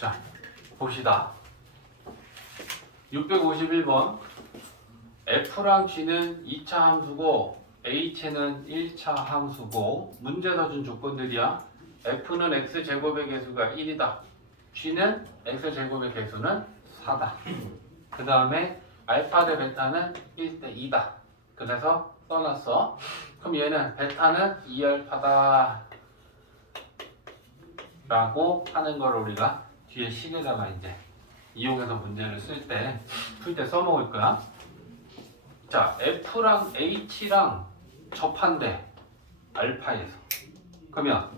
자, 봅시다. 651번. F랑 G는 2차 함수고 H는 1차 함수고 문제에서 준 조건들이야. F는 X제곱의 개수가 1이다. G는 X제곱의 개수는 4다. 그 다음에 알파 대 베타는 1대 2다. 그래서 써놨어. 그럼 얘는 베타는 2알파다 라고 하는 걸 우리가 뒤에 식에다가 이제 이용해서 문제를 풀 때 써먹을 거야. 자, F랑 H랑 접한대. 알파에서. 그러면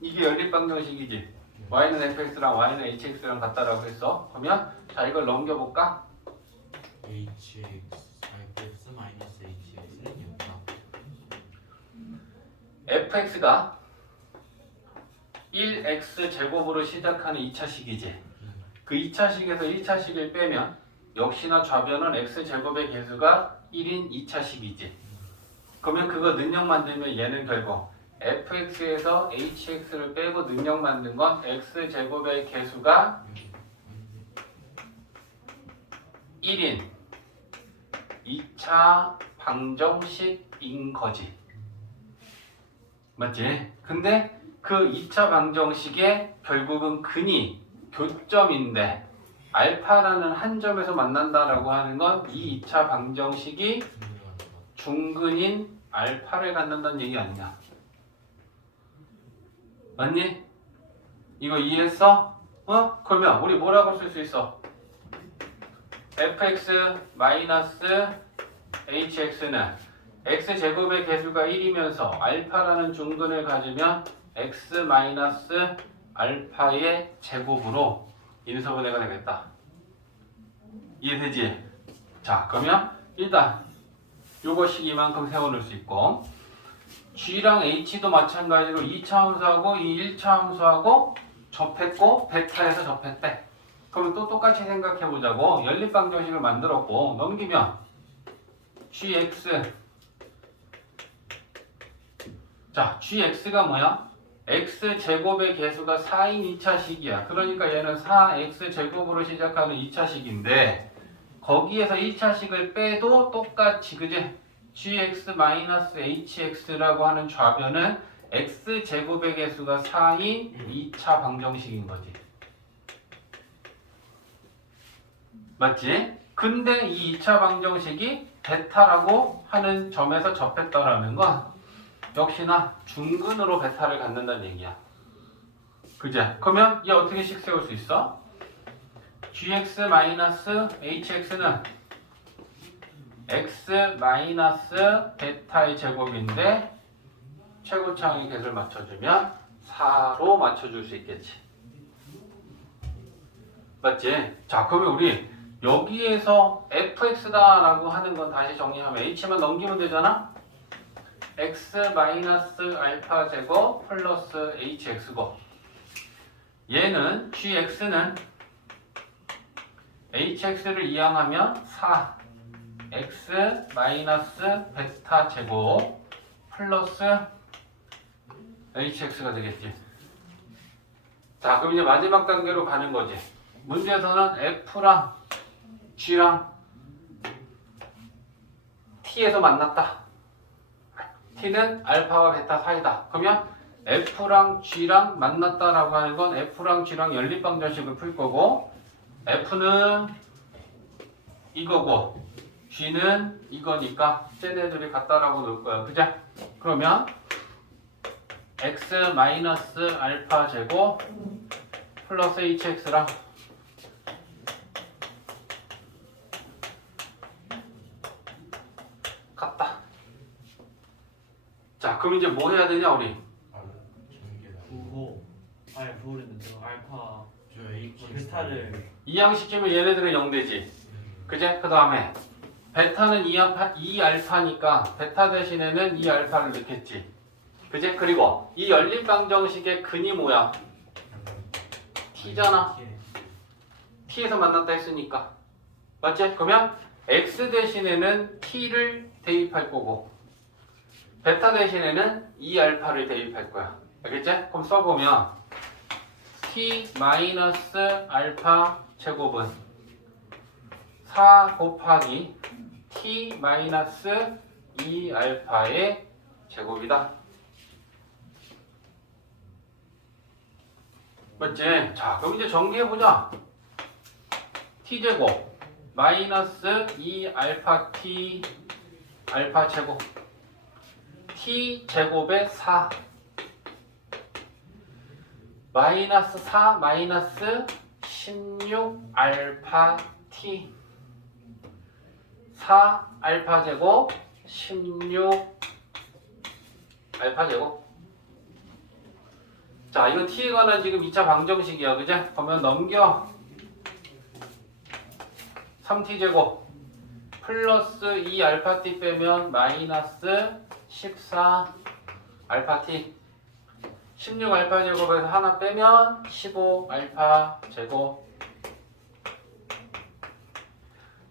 이게 연립방정식이지. Y는 fx랑 Y는 hx랑 같다라고 했어. 그러면 자, 이걸 넘겨볼까? hx 마이너스 hx는 0다. fx가 1x 제곱으로 시작하는 2차식이지. 그 2차식에서 1차식을 빼면 역시나 좌변은 x제곱의 개수가 1인 2차식이지. 그러면 그거 능력 만들면 얘는 결국 fx에서 hx를 빼고 능력 만든 건 x제곱의 개수가 1인 2차 방정식인 거지. 맞지? 근데 그 2차 방정식의 결국은 근이 교점인데 알파라는 한 점에서 만난다라고 하는 건 이 2차 방정식이 중근인 알파를 갖는다는 얘기 아니냐. 맞니? 이거 이해했어? 그러면 우리 뭐라고 쓸 수 있어? fx 마이너스 hx는 x제곱의 개수가 1이면서 알파라는 중근을 가지면 x 마이너스 알파의 제곱으로 인수분해가 되겠다. 이해되지? 자, 그러면 일단 요것이 이만큼 세워놓을 수 있고 G랑 H도 마찬가지로 2차 함수하고 이 1차 함수하고 접했고 베타에서 접했대. 그러면 또 똑같이 생각해보자고. 연립방정식을 만들었고 넘기면 GX 자, GX가 뭐야? X제곱의 개수가 4인 2차식이야. 그러니까 얘는 4X제곱으로 시작하는 2차식인데 거기에서 1차식을 빼도 똑같이 그지? gx-hx라고 하는 좌변은 x제곱의 개수가 4인 2차 방정식인 거지. 맞지? 근데 이 2차 방정식이 베타라고 하는 점에서 접했다라는 건 역시나 중근으로 베타를 갖는다는 얘기야. 그지? 그러면 얘 어떻게 식 세울 수 있어? gx-hx는 x 마이너스 베타의 제곱인데 최고차항의 개수를 맞춰주면 4로 맞춰줄 수 있겠지. 맞지? 자, 그러면 우리 여기에서 fx다라고 하는 건 다시 정리하면 h만 넘기면 되잖아? x 마이너스 알파 제곱 플러스 hx고 얘는 gx는 hx를 이항하면 4 x 마이너스 베타 제곱 플러스 hx가 되겠지. 자, 그럼 이제 마지막 단계로 가는 거지. 문제에서는 f랑 g랑 t에서 만났다. t는 알파와 베타 사이다. 그러면 f랑 g랑 만났다라고 하는 건 f랑 g랑 연립방정식을 풀 거고 f는 이거고 G는 이거니까 쟤네들이 같다라고 놓을 거야. 그죠? 그러면 x 마이너스 알파 제곱 플러스 hx랑 같다. 자, 그럼 이제 뭐 해야 되냐 우리? 부호 부호랬는데 알파 저 hx 베타를 이항시키면 얘네들은 0되지. 그제? 그 다음에 베타는 2알파니까 베타 대신에는 2알파를 넣겠지. 그제? 그리고 이 연립방정식의 근이 뭐야? t잖아. t에서 만났다 했으니까. 맞지? 그러면 x 대신에는 t를 대입할 거고 베타 대신에는 2알파를 대입할 거야. 알겠지? 그럼 써보면 t 마이너스 알파 제곱은 4 곱하기 t 마이너스 2 알파의 제곱이다. 맞지? 자, 그럼 이제 정리해보자. t제곱 마이너스 2 알파 t 알파 제곱 t제곱의 4 마이너스 4 마이너스 16 알파 t 4 알파 제곱 16 알파 제곱. 자, 이거 t에 관한 지금 2차 방정식이야, 그제? 그러면 넘겨. 3t 제곱 플러스 2 알파 t 빼면 마이너스 14 알파 t 16 알파 제곱에서 하나 빼면 15 알파 제곱.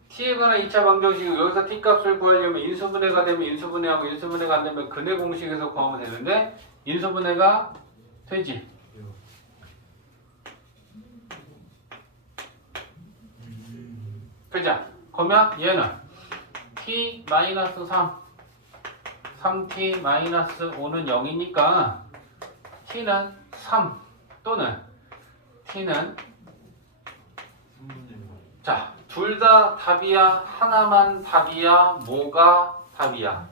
t에 관한 2차 방정식 여기서 t 값을 구하려면 인수분해가 되면 인수분해하고 인수분해가 안 되면 근해 공식에서 구하면 되는데 인수분해가 되지. 그죠? 그러면 얘는 t 마이너스 3 3t 마이너스 5는 0이니까 t는 3 또는 t는 자, 둘 다 답이야? 하나만 답이야? 뭐가 답이야?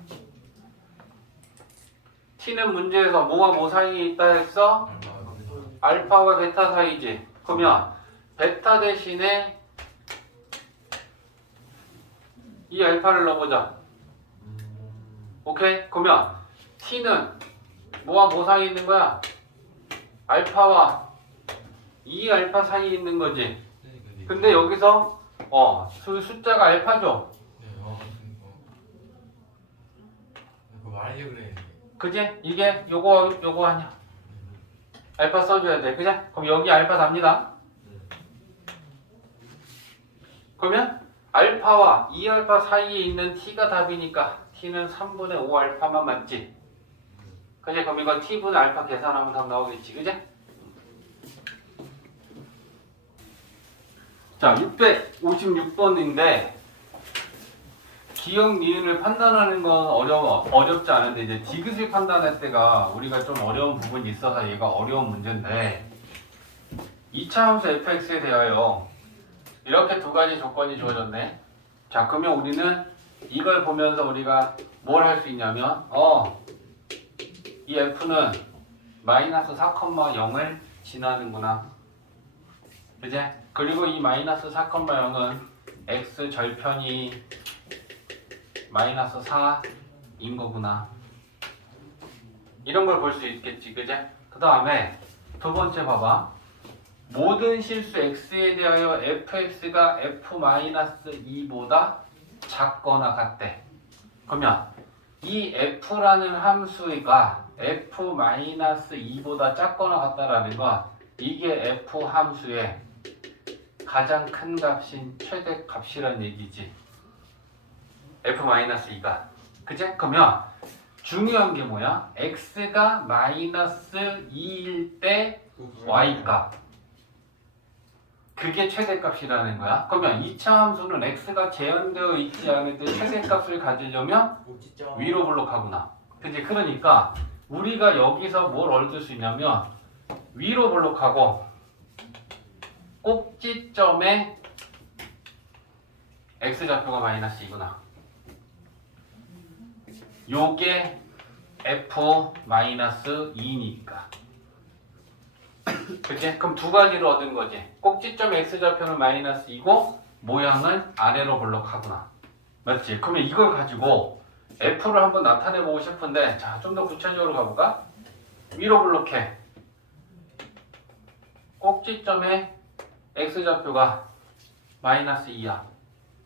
t는 문제에서 뭐와 뭐 사이에 있다 했어? 알파와 베타 사이지. 그러면 베타 대신에 이 알파를 넣어보자. 오케이? 그러면 t는 뭐와 뭐 사이에 있는 거야? 알파와 2 알파 사이에 있는 거지. 근데 여기서 숫자가 알파죠. 그거 말하려고 그래. 그지? 이게 요거 아니야. 알파 써줘야 돼. 그지? 그럼 여기 알파 답니다. 그러면 알파와 2알파 사이에 있는 t가 답이니까 t는 3분의 5 알파만 맞지? 그지? 그럼 이거 t분의 알파 계산하면 답 나오겠지. 그지? 자, 656번인데 기억 니은을 판단하는 건 어렵지 않은데 이제 디귿을 판단할 때가 우리가 좀 어려운 부분이 있어서 얘가 어려운 문제인데 2차 함수 fx에 대하여 이렇게 두 가지 조건이 주어졌네. 자, 그러면 우리는 이걸 보면서 우리가 뭘 할 수 있냐면 이 f는 마이너스 4,0을 지나는구나. 그제? 그리고 이 마이너스 4,0은 x 절편이 마이너스 4인 거구나. 이런 걸 볼 수 있겠지. 그제? 그 다음에 두 번째 봐봐. 모든 실수 x에 대하여 fx가 f-2보다 작거나 같대. 그러면 이 f라는 함수가 f-2보다 작거나 같다라는 건 이게 f 함수의 가장 큰 값인 최대 값이란 얘기지. f-2가. 그제? 그러면 중요한 게 뭐야? x가 마이너스 2일 때 y값. 그게 최대값이라는 거야. 그러면 2차 함수는 x가 재현되어 있지 않을 때 최대값을 가지려면 위로 블록하구나. 그치? 그러니까 우리가 여기서 뭘 얻을 수 있냐면 위로 블록하고 꼭지점에 x좌표가 마이너스 2구나. 요게 f-2니까. 그치? 그럼 두 가지로 얻은 거지. 꼭지점 x좌표는 마이너스 2고 모양은 아래로 블록하구나. 맞지? 그러면 이걸 가지고 f를 한번 나타내 보고 싶은데 자, 좀 더 구체적으로 가볼까? 위로 블록해. 꼭지점에 x좌표가 마이너스 2야.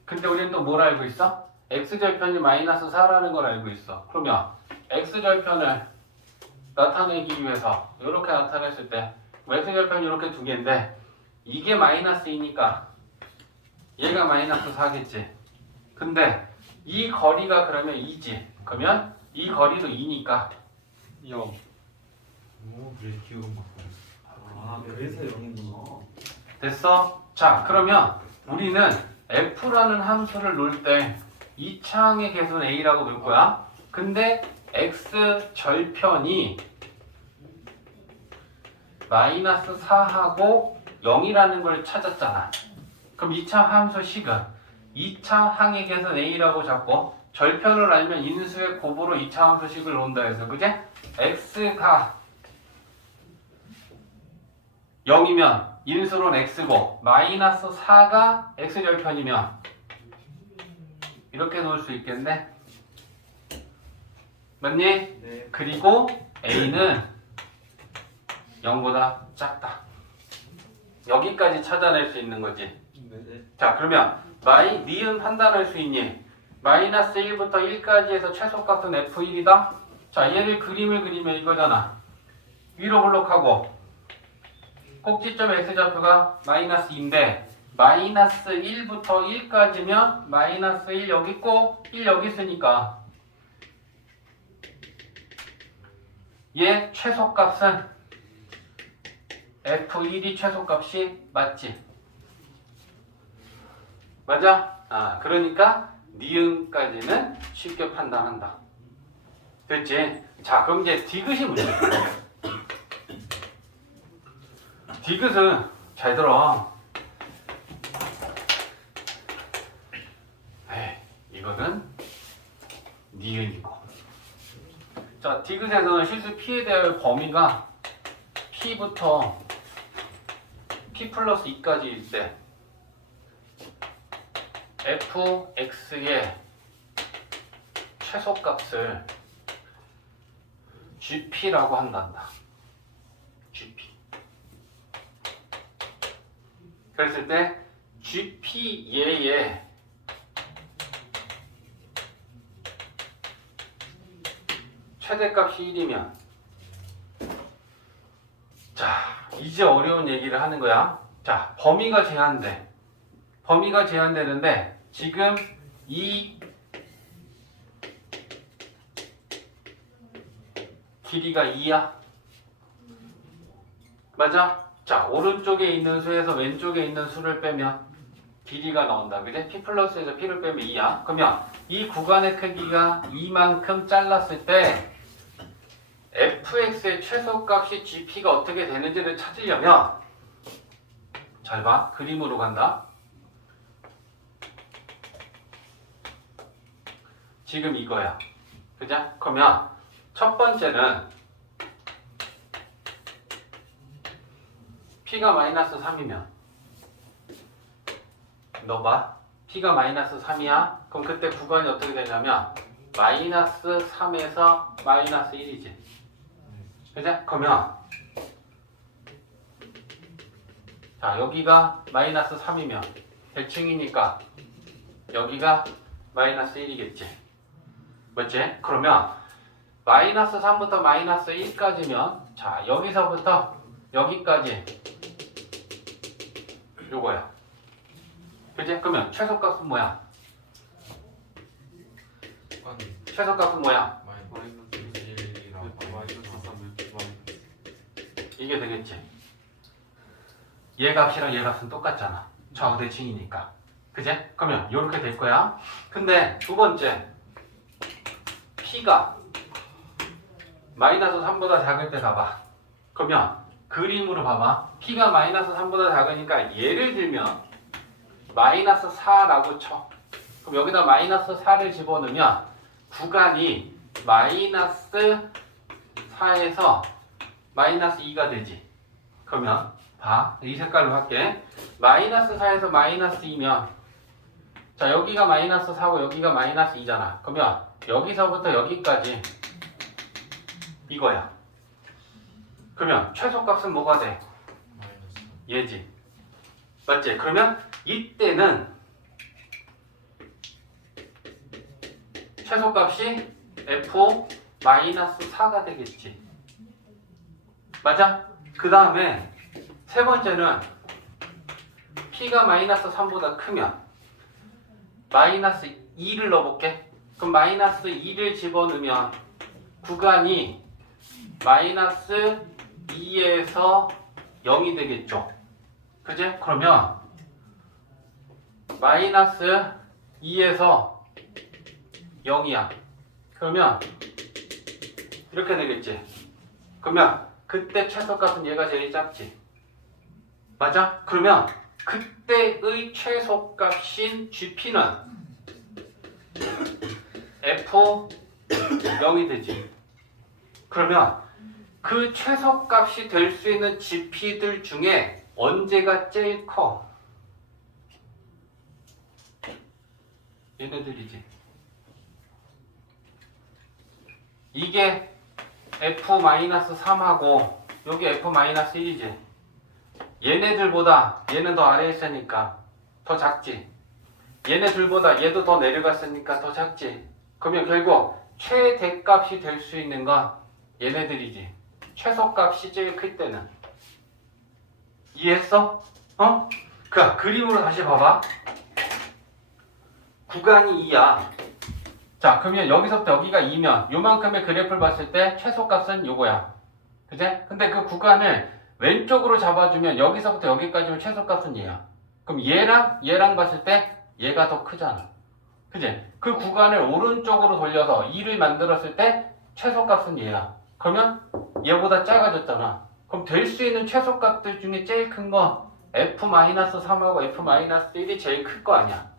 근데 우리는 또 뭘 알고 있어? x절편이 마이너스 4라는 걸 알고 있어. 그러면 x절편을 나타내기 위해서 이렇게 나타냈을 때 x절편이 이렇게 두 개인데 이게 마이너스 2니까 얘가 마이너스 4겠지. 근데 이 거리가 그러면 2지. 그러면 이 거리도 2니까 0. 오, 그래서 기억은 바꿔. 아 그래서 0이구나. 됐어? 자, 그러면 우리는 f라는 함수를 놓을 때 이 차항의 개수는 a라고 놓을 거야. 근데 x 절편이 마이너스 4하고 0이라는 걸 찾았잖아. 그럼 2차 함수 식은 2차 항의 개수는 a라고 잡고 절편을 알면 인수의 곱으로 2차 함수 식을 놓는다 해서 그제? x가 0이면 인수로는 x고 마이너스 4가 x절편이면 이렇게 놓을 수 있겠네. 맞니? 네. 그리고 a는 0보다 작다. 여기까지 찾아낼 수 있는 거지. 네. 자, 그러면 니은 판단할 수 있니? 마이너스 1부터 1까지 해서 최소값은 f1이다. 자, 얘를 그림을 그리면 이거잖아. 위로 블록하고 꼭지점 x좌표가 마이너스 2인데 마이너스 1부터 1까지면 마이너스 1 여기 있고 1 여기 있으니까 얘 최소값은 f1이 최소값이 맞지? 맞아? 그러니까 니은까지는 쉽게 판단한다. 됐지? 자, 그럼 이제 디귿이 문제야. 디귿은 잘 들어. 이거는 니은이고. 자, 디귿에서는 실수 p에 대한 범위가 p부터 p 플러스 2까지일 때 fx의 최소값을 gp라고 한단다. gp. 그랬을 때 gp 얘의 최대값이 1이면 자, 이제 어려운 얘기를 하는 거야. 자, 범위가 제한돼. 범위가 제한되는데 지금 이 길이가 2야. 맞아? 자, 오른쪽에 있는 수에서 왼쪽에 있는 수를 빼면 길이가 나온다. 그래? p 플러스에서 p를 빼면 2야. 그러면 이 구간의 크기가 이만큼 잘랐을 때 fx의 최소값이 gp가 어떻게 되는지를 찾으려면 잘 봐. 그림으로 간다. 지금 이거야. 그죠? 그러면 첫 번째는 p가 마이너스 3이면 너 봐. p가 마이너스 3이야. 그럼 그때 구간이 어떻게 되냐면 마이너스 3에서 마이너스 1이지. 그죠? 그러면 자, 여기가 마이너스 3이면 대칭이니까 여기가 마이너스 1이겠지. 맞지? 그러면 마이너스 3부터 마이너스 1까지면 자, 여기서부터 여기까지 요거야. 그치? 그러면 최소값은 뭐야? 최소값은 뭐야? 이게 되겠지. 얘 값이랑 얘 값은 똑같잖아. 좌우 대칭이니까. 그치? 그러면 이렇게 될 거야. 근데 두 번째 p가 마이너스 3보다 작을 때 봐봐. 그러면 그림으로 봐봐. p가 마이너스 3보다 작으니까 예를 들면 마이너스 4라고 쳐. 그럼 여기다 마이너스 4를 집어넣으면 구간이 마이너스 4에서 마이너스 2가 되지. 그러면 봐. 이 색깔로 할게. 마이너스 4에서 마이너스 2면 자, 여기가 마이너스 4고 여기가 마이너스 2잖아. 그러면 여기서부터 여기까지 이거야. 그러면 최소값은 뭐가 돼? 얘지. 맞지? 그러면 이때는 최소값이 f-4가 되겠지. 맞아? 그 다음에 세 번째는 p가 마이너스 3보다 크면 마이너스 2를 넣어볼게. 그럼 마이너스 2를 집어넣으면 구간이 마이너스 2에서 0이 되겠죠. 그제? 그러면 마이너스 2에서 0이야. 그러면 이렇게 되겠지. 그러면 그때 최소값은 얘가 제일 작지. 맞아? 그러면 그때의 최소값인 GP는 F0이 되지. 그러면 그 최소값이 될 수 있는 GP들 중에 언제가 제일 커? 얘네들이지. 이게 F-3하고 여기 F-1이지. 얘네들보다 얘는 더 아래에 있으니까 더 작지. 얘네들보다 얘도 더 내려갔으니까 더 작지. 그러면 결국 최대값이 될 수 있는 건 얘네들이지. 최소값이 제일 클 때는. 이해했어? 어? 그림으로 다시 봐봐. 구간이 2야. 자, 그러면 여기서부터 여기가 2면 요만큼의 그래프를 봤을 때 최소값은 요거야. 그제? 근데 그 구간을 왼쪽으로 잡아주면 여기서부터 여기까지면 최소값은 얘야. 그럼 얘랑 봤을 때 얘가 더 크잖아. 그제? 그 구간을 오른쪽으로 돌려서 2를 만들었을 때 최소값은 얘야. 그러면 얘보다 작아졌잖아. 그럼 될 수 있는 최소값들 중에 제일 큰 건 F-3하고 F-1이 제일 클 거 아니야.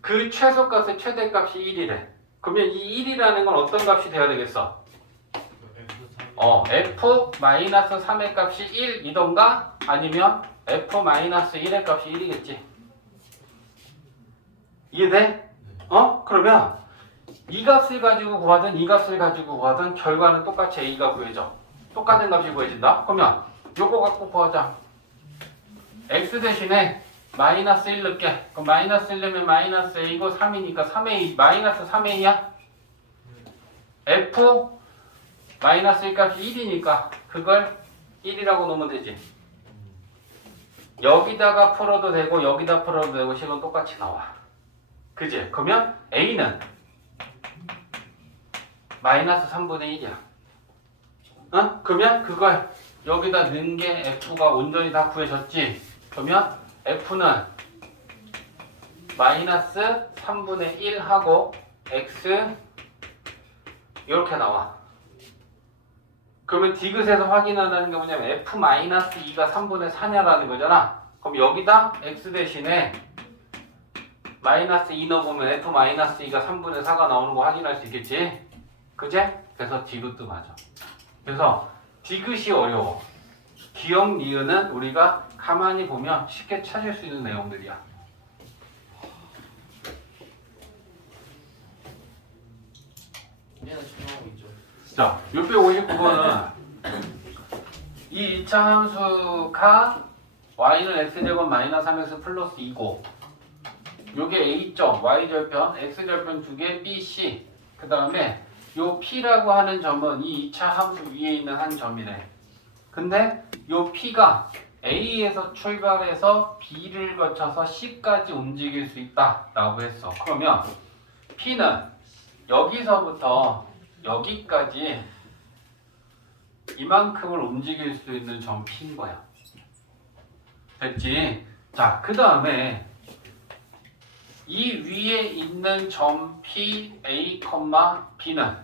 그 최소값의 최대값이 1이래. 그러면 이 1이라는 건 어떤 값이 돼야 되겠어? F-3의 값이 1이던가 아니면 F-1의 값이 1이겠지. 이해돼? 그러면 이 값을 가지고 구하든 이 값을 가지고 구하든 결과는 똑같이 A가 구해져. 똑같은 값이 구해진다. 그러면 요거 갖고 구하자. X 대신에 마이너스 1 넣게. 그럼 마이너스 1 넣으면 마이너스 A고 3이니까 3A, 마이너스 3A야? F 마이너스 1 값이 1이니까 그걸 1이라고 놓으면 되지. 여기다가 풀어도 되고 여기다 풀어도 되고 식은 똑같이 나와. 그지? 그러면 A는 마이너스 3분의 1이야. 그러면 그걸 여기다 넣은 게 F가 온전히 다 구해졌지. 그러면 F는 마이너스 3분의 1 하고 X 이렇게 나와. 그러면 디귿에서 확인하는 게 뭐냐면 F-2가 3분의 4냐라는 거잖아. 그럼 여기다 X 대신에 마이너스 2 넣어보면 F-2가 3분의 4가 나오는 거 확인할 수 있겠지? 그제? 그래서 디귿도 맞아. 그래서 디귿이 어려워. 기억 니은은 우리가 가만히 보면 쉽게 찾을 수 있는 내용들이야. 얘는 중요한 거 있죠. 자, 659번은 이 2차 함수가 y는 x제곱 마이너스 3x 플러스 2고 요게 a점, y절편, x절편 2개, bc 그 다음에 요 p라고 하는 점은 이 2차 함수 위에 있는 한 점이래. 근데 요 p가 a에서 출발해서 b를 거쳐서 c까지 움직일 수 있다 라고 했어. 그러면 p는 여기서부터 여기까지 이만큼을 움직일 수 있는 점 P인 거야. 됐지? 자, 그 다음에 이 위에 있는 점 P, A, B는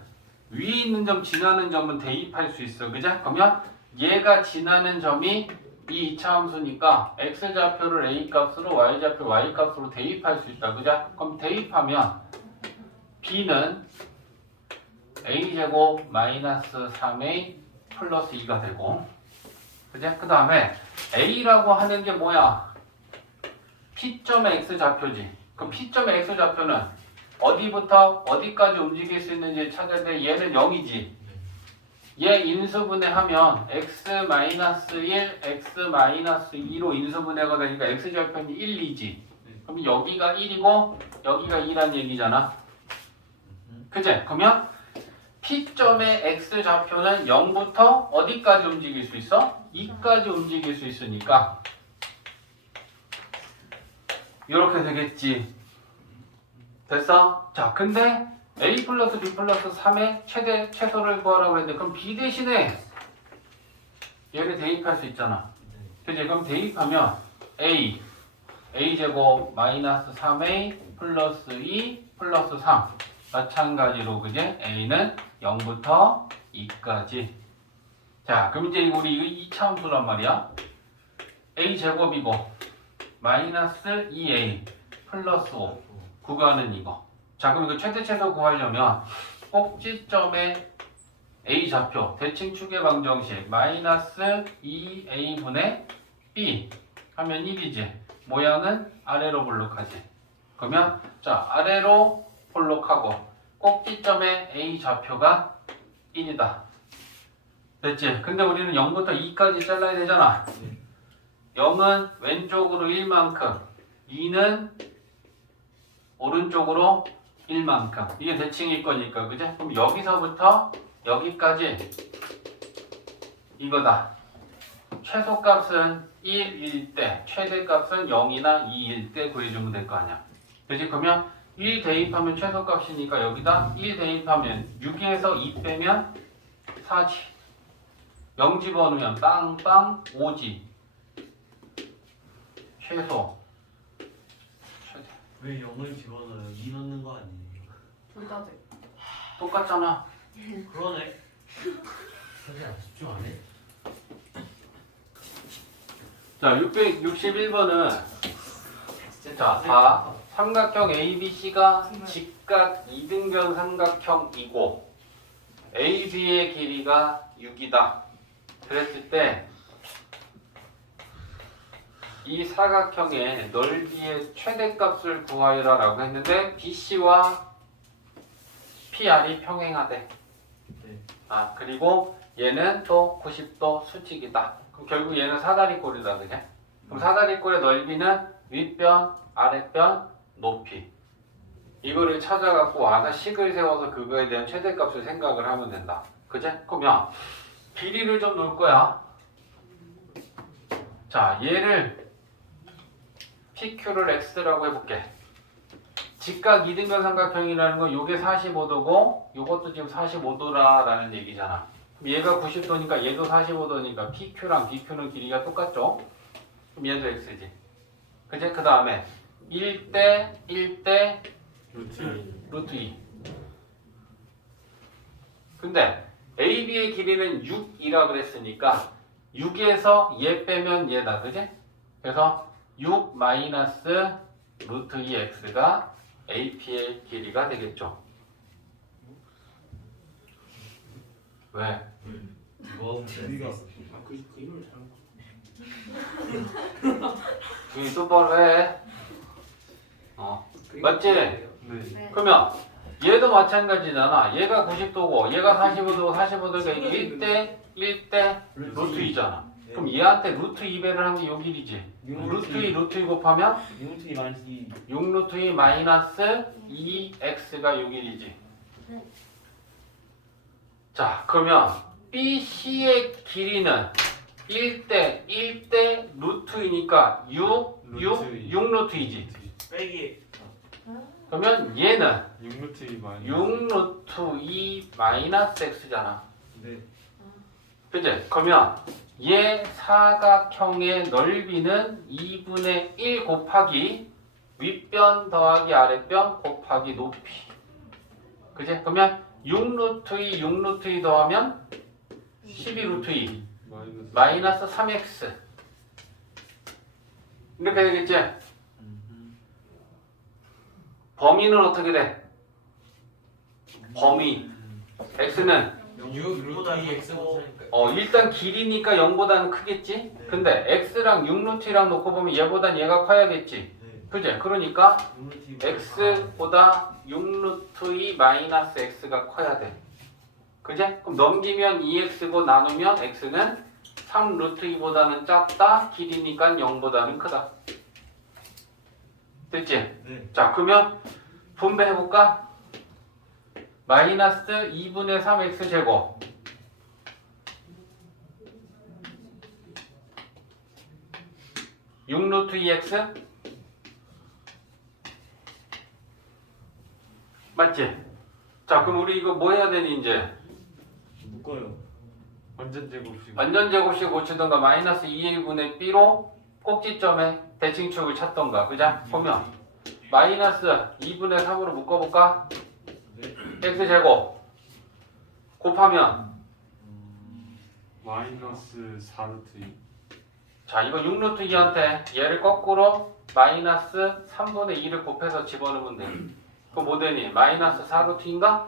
위에 있는 점 지나는 점은 대입할 수 있어. 그죠? 그러면 얘가 지나는 점이 이 2차 함수니까 X좌표를 A값으로 Y좌표 Y값으로 대입할 수 있다. 그죠? 그럼 대입하면 B는 A제곱 마이너스 3A 플러스 2가 되고 그죠? 그 다음에 A라고 하는 게 뭐야? P점의 X좌표지. 그럼 P점의 X좌표는 어디부터 어디까지 움직일 수 있는지 찾아야 돼. 얘는 0이지. 얘 인수분해하면 X-1, X-2로 인수분해가 되니까 X좌표는 1, 2지. 그럼 여기가 1이고 여기가 2란 얘기잖아. 그제? 그러면 P점의 X좌표는 0부터 어디까지 움직일 수 있어? 2까지 움직일 수 있으니까 이렇게 되겠지. 됐어? 자, 근데 A 플러스 B 플러스 3의 최소를 구하라고 했는데 그럼 B 대신에 얘를 대입할 수 있잖아. 그치? 그럼 대입하면 A제곱 마이너스 3A 플러스 2 플러스 3 마찬가지로 그제 A는 0부터 2까지. 자, 그럼 이제 우리 이거 2차함수란 말이야. A제곱이고 마이너스 2A 플러스 5 구간은 이거. 자, 그럼 이거 최대 최소 구하려면 꼭지점에 A 좌표 대칭축의 방정식 마이너스 2A분의 B 하면 1이지. 모양은 아래로 볼록하지. 그러면 자, 아래로 볼록하고 꼭지점에 A 좌표가 1이다. 됐지? 근데 우리는 0부터 2까지 잘라야 되잖아. 0은 왼쪽으로 1만큼, 2는 오른쪽으로 1만큼. 이게 대칭일 거니까, 그죠? 그럼 여기서부터 여기까지 이거다. 최소값은 1일 때, 최대값은 0이나 2일 때 구해주면 될 거 아니야. 그지? 그러면 1 대입하면 최소값이니까 여기다 1 대입하면 6에서 2 빼면 4지. 0 집어넣으면 빵빵 5지. 최소. 최대. 왜 0을 집어넣어요? 2 넣는 거 아니에요? 둘 다 돼. 똑같잖아. 그러네. 선생님 집중 안 해? 자, 661번은 자, 봐. 삼각형 ABC가 직각 이등변 삼각형이고 AB의 길이가 6이다. 그랬을 때 이 사각형의 넓이의 최대값을 구하여라 라고 했는데 BC와 PR이 평행하대. 네. 아, 그리고 얘는 또 90도 수직이다. 그럼 결국 얘는 사다리꼴이다, 그냥. 그럼 사다리꼴의 넓이는 윗변, 아랫변, 높이. 이거를 찾아갖고 와서 식을 세워서 그거에 대한 최대값을 생각을 하면 된다. 그제? 그러면 길이를 좀 놓을 거야. 자, 얘를 PQ를 X라고 해볼게. 직각 이등변 삼각형이라는 건 요게 45도고 요것도 지금 45도라는 얘기잖아. 그럼 얘가 90도니까 얘도 45도니까 PQ랑 BQ는 길이가 똑같죠? 그럼 얘도 X지. 그제? 그 다음에 1대 1대 루트 2. 근데 AB의 길이는 6이라 그랬으니까 6에서 얘 빼면 얘다. 그제? 그래서 6 마이너스 루트 2x가 AP의 길이가 되겠죠. 왜? 뭐 길이가 그 이름을 잘못. 여기 똑바로 해. 맞지? 네. 네. 그러면 얘도 마찬가지잖아. 얘가 90도고 얘가 45도고 45도니까 이게 1대 루트 2잖아. 그럼 얘한테 루트 2배를 한 게 요 길이지. 루트 2 루트 2 곱하면 6루트 2 마이너스 2 6 루트 2 마이너스 2x가 요 길이지. 네. 자, 그러면 BC의 길이는 1대 1대 루트 2니까 6 루트 2지. 빼기 그러면 얘는 6루트 2 마이너스 6 루트 2 마이너스 x잖아. 네. 그치? 그러면 얘 사각형의 넓이는 2분의 1 곱하기 윗변 더하기 아랫변 곱하기 높이. 그치? 그러면 6 루트 2 6 루트 2 더하면 12 루트 2 마이너스 3x 이렇게 되겠지? 범위는 어떻게 돼? 범위 x는 6 루트 2x 못하니까. 일단 길이니까 0보다는 크겠지? 근데 x랑 6 루트랑 놓고 보면 얘보단 얘가 커야겠지? 네. 그지? 그러니까 6루트 2 x보다 6 루트 2 마이너스 x가 커야 돼. 그지? 그럼 넘기면 2x고 나누면 x는 3 루트 2보다는 작다. 길이니까 0보다는 크다. 됐지? 네. 자, 그러면 분배해볼까? 마이너스 2분의 3x 제곱 6 루트 2x 맞지? 자, 그럼 우리 이거 뭐 해야 되니 이제? 묶어요. 완전 제곱식. 완전 제곱식 고치던가 마이너스 2분의 b로 꼭지점에 대칭축을 찾던가. 그자? 보면 마이너스 2분의 3으로 묶어볼까? x제곱 곱하면 마이너스 4루트 2. 자 이거 6루트 2한테 얘를 거꾸로 마이너스 3분의 2를 곱해서 집어넣으면 돼. 그럼 뭐 되니? 마이너스 4루트 2인가?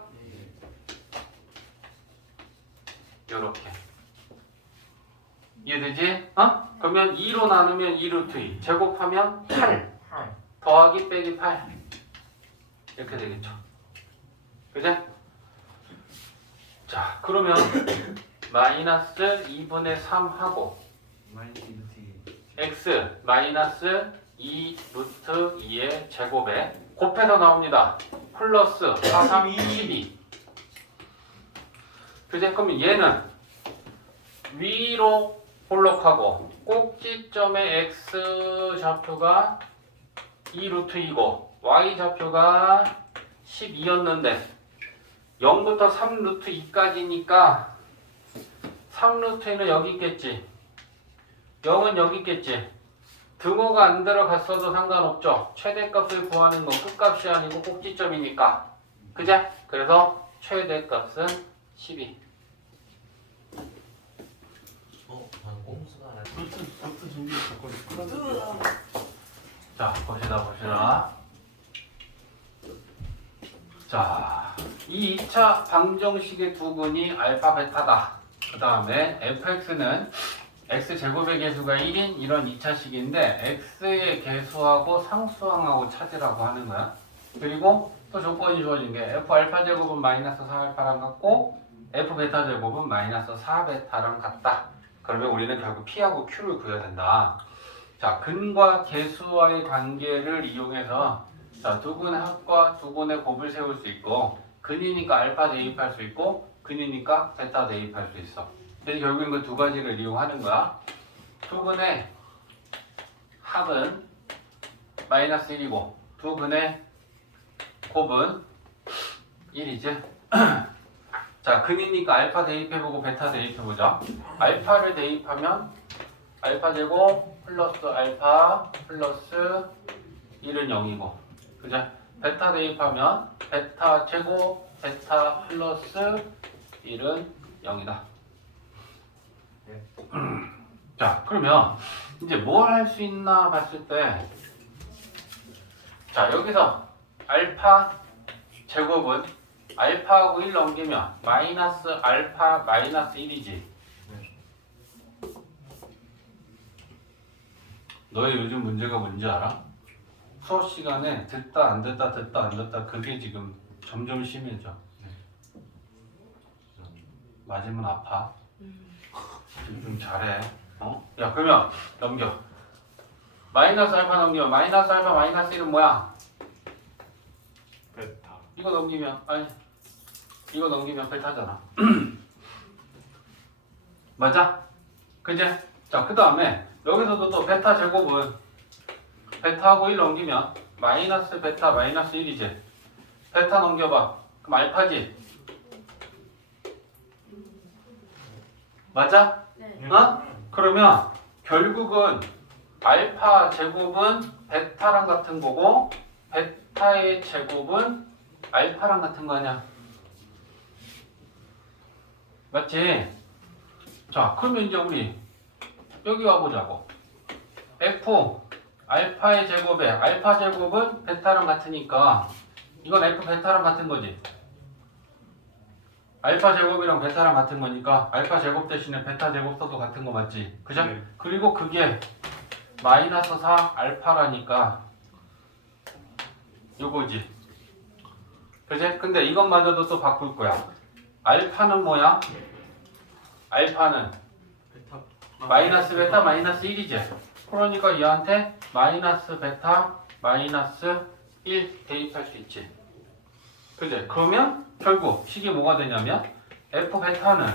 요렇게 이해되지? 어? 그러면 2로 나누면 2루트 2 제곱하면 8 더하기 빼기 8 이렇게 되겠죠. 그제? 자 그러면 마이너스 2분의 3하고 마이너스 루트 2. x 마이너스 2 루트 2의 제곱에 곱해서 나옵니다. 플러스 4, 3, 2, 12. 그제? 그러면 얘는 위로 볼록하고 꼭지점의 x 좌표가 2 루트 2고 y 좌표가 12였는데 0부터 3 루트 2까지니까 3 루트 2는 여기 있겠지. 0은 여기 있겠지. 등호가 안 들어갔어도 상관없죠. 최대값을 구하는 건 끝값이 아니고 꼭지점이니까. 그제? 그래서 최대값은 12. 방금 꼼수가 버튼 준비 조건. 자, 봅시다. 자, 이 2차 방정식의 두근이 알파 베타다. 그 다음에 fx는 x제곱의 개수가 1인 이런 2차식인데 x의 개수하고 상수항하고 찾으라고 하는 거야. 그리고 또 조건이 주어진 게 f 알파 제곱은 마이너스 4알파랑 같고 f 베타 제곱은 마이너스 4베타랑 같다. 그러면 우리는 결국 p하고 q를 구해야 된다. 자, 근과 개수와의 관계를 이용해서 자, 두근의 합과 두근의 곱을 세울 수 있고 근이니까 알파 대입할 수 있고 근이니까 베타 대입할 수 있어. 그래서 결국엔 그 두 가지를 이용하는 거야. 두근의 합은 마이너스 1이고 두근의 곱은 1이지. 자, 근이니까 알파 대입해보고 베타 대입해보자. 알파를 대입하면 알파 제곱 플러스 알파 플러스 1은 0이고 그죠? 베타 대입하면 베타 제곱 베타 플러스 1은 0이다. 자 그러면 이제 뭘 할 수 있나 봤을 때 자 여기서 알파 제곱은 알파하고 1 넘기면 마이너스 알파 마이너스 1이지. 너의 요즘 문제가 뭔지 알아? 수업 시간에 듣다 안 듣다 듣다 안 듣다 그게 지금 점점 심해져. 맞으면 아파. 좀 잘해. 어? 야 그러면 넘겨. 마이너스 알파 넘기면 마이너스 알파 마이너스 1은 뭐야? 베타. 이거 넘기면 아니 이거 넘기면 베타잖아. 맞아? 그제? 자 그 다음에 여기서도 또 베타 제곱은 베타하고 1 넘기면 마이너스 베타 마이너스 1이지. 베타 넘겨봐. 그럼 알파지? 맞아? 네. 어? 그러면 결국은 알파 제곱은 베타랑 같은 거고 베타의 제곱은 알파랑 같은 거 아니야? 맞지? 자 그러면 이제 우리 여기 와보자고. f 알파의 제곱에 알파 제곱은 베타랑 같으니까 이건 f 베타랑 같은 거지. 알파 제곱이랑 베타랑 같은 거니까 알파 제곱 대신에 베타 제곱 써도 같은 거 맞지? 그죠? 네. 그리고 그게 마이너스 4 알파라니까 요거지. 그지? 근데 이것마저도 또 바꿀 거야. 알파는 뭐야? 알파는 베타. 마이너스 베타 마이너스 1이지. 그러니까 얘한테 마이너스 베타 마이너스 1 대입할 수 있지. 그지? 그러면 결국 식이 뭐가 되냐면 f 베타는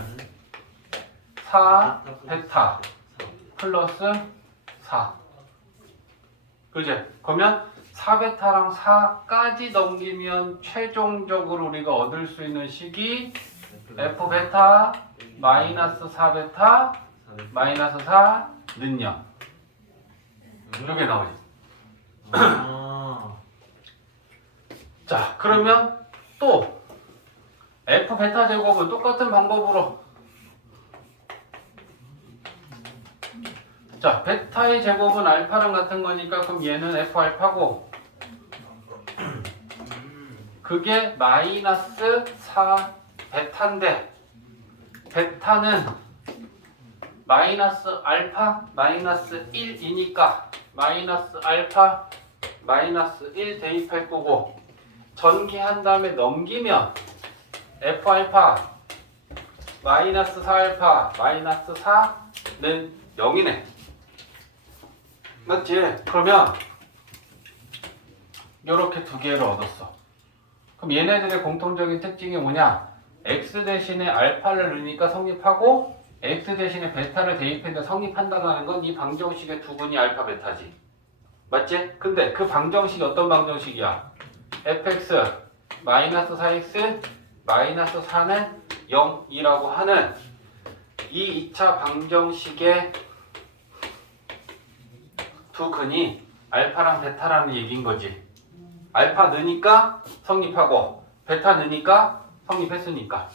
4 베타 플러스 4. 그지? 그러면 4베타랑 4까지 넘기면 최종적으로 우리가 얻을 수 있는 식이 F 베타 마이너스 4 베타 마이너스 4는 0 이렇게 나오지. 아. 자 그러면 또 F 베타 제곱은 똑같은 방법으로 자 베타의 제곱은 알파랑 같은 거니까 그럼 얘는 F 알파고 그게 마이너스 4 베타인데 베타는 마이너스 알파 마이너스 1이니까 마이너스 알파 마이너스 1 대입할 거고 전개한 다음에 넘기면 F 알파 마이너스 4 알파 마이너스 4는 0이네. 맞지? 그러면 이렇게 두 개를 얻었어. 그럼 얘네들의 공통적인 특징이 뭐냐? x 대신에 알파를 넣으니까 성립하고 x 대신에 베타를 대입했는데 성립한다는 건 이 방정식의 두 분이 알파 베타지. 맞지? 근데 그 방정식이 어떤 방정식이야? fx 마이너스 4x 마이너스 4는 0이라고 하는 이 2차 방정식의 두 근이 알파랑 베타라는 얘기인 거지. 알파 넣으니까 성립하고 베타 넣으니까 성립했으니까.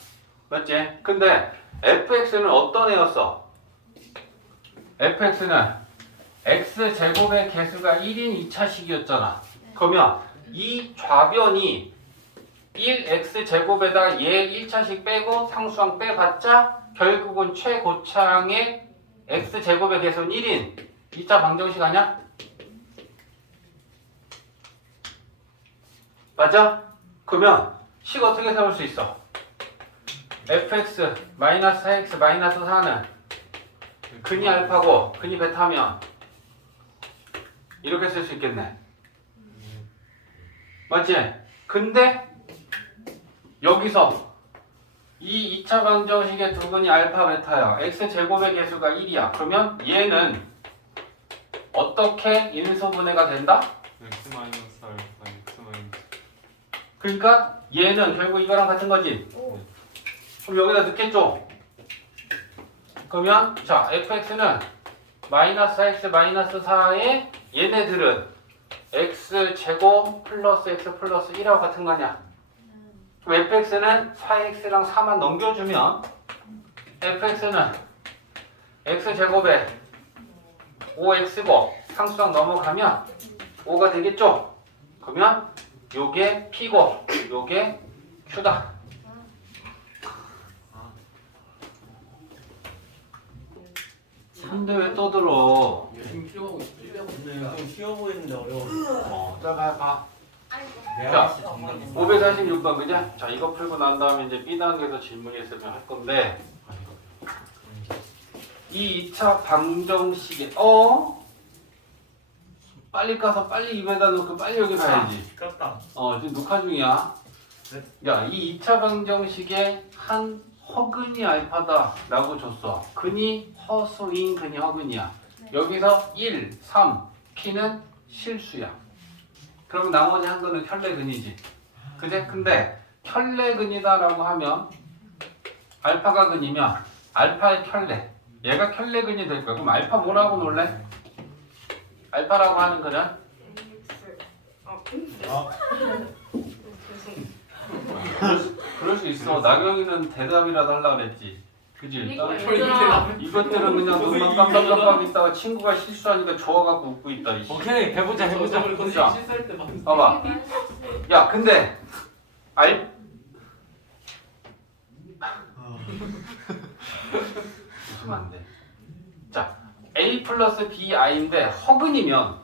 맞지? 근데 fx는 어떤 애였어? fx는 x제곱의 개수가 1인 2차식이었잖아. 그러면 이 좌변이 1x제곱에다 얘 1차식 빼고 상수항 빼봤자 결국은 최고차항의 x제곱의 개수는 1인 2차 방정식 아니야? 맞아? 그러면 식 어떻게 세울 수 있어? fx 마이너스 4x 마이너스 4는 근이 알파고 근이 베타면 이렇게 쓸 수 있겠네. 맞지? 근데 여기서 이 2차 방정식의 두 근이 알파 베타야. x제곱의 개수가 1이야. 그러면 얘는 어떻게 인수분해가 된다? x 마이너스 알파 x 마이너스. 그러니까 얘는 결국 이거랑 같은 거지. 그럼 여기다 넣겠죠? 그러면 자 fx는 마이너스 4x 마이너스 4에 얘네들은 x제곱 플러스 x 플러스 1하고 같은 거냐? 그럼 fx는 4x랑 4만 넘겨주면 fx는 x제곱에 5x고 상수항 넘어가면 5가 되겠죠? 그러면 요게 p고 요게 q다. 근데 왜 떠들어? 지금 키워하고 있어. 좀 쉬워 보이는데 어려워. 자, 봐. 자, 정답. 546번 그죠? 자, 이거 풀고 난 다음에 이제 B 단계에서 질문이 있으면 할 건데 이 2차 방정식에 빨리 까서 빨리 입에다 넣고 빨리 여기 가야지. 깠다. 지금 녹화 중이야. 야, 이 2차 방정식에 한 허근이 알파다 라고 줬어. 근이 허수인 근이 허근이야. 여기서 1, 3, P는 실수야. 그럼 나머지 한 거는 혈례근이지. 그제? 근데 혈례근이다 라고 하면 알파가 근이면 알파의 혈례. 얘가 혈례근이 될 거야. 그럼 알파 뭐라고 놀래? 알파라고 하는 거는? 그럴 수 있어. 나경이는 대답이라도 하려고 그랬지. 그지? 이것들은 그냥 눈만 깜빡깜빡 있다가 친구가 실수하니까 좋아갖고 웃고 있다. 이씨. 오케이, 해보자. 자, 실수할 때 막. 봐봐. 야, 근데 웃으면 안 돼. 자, A 플러스 BI인데 허근이면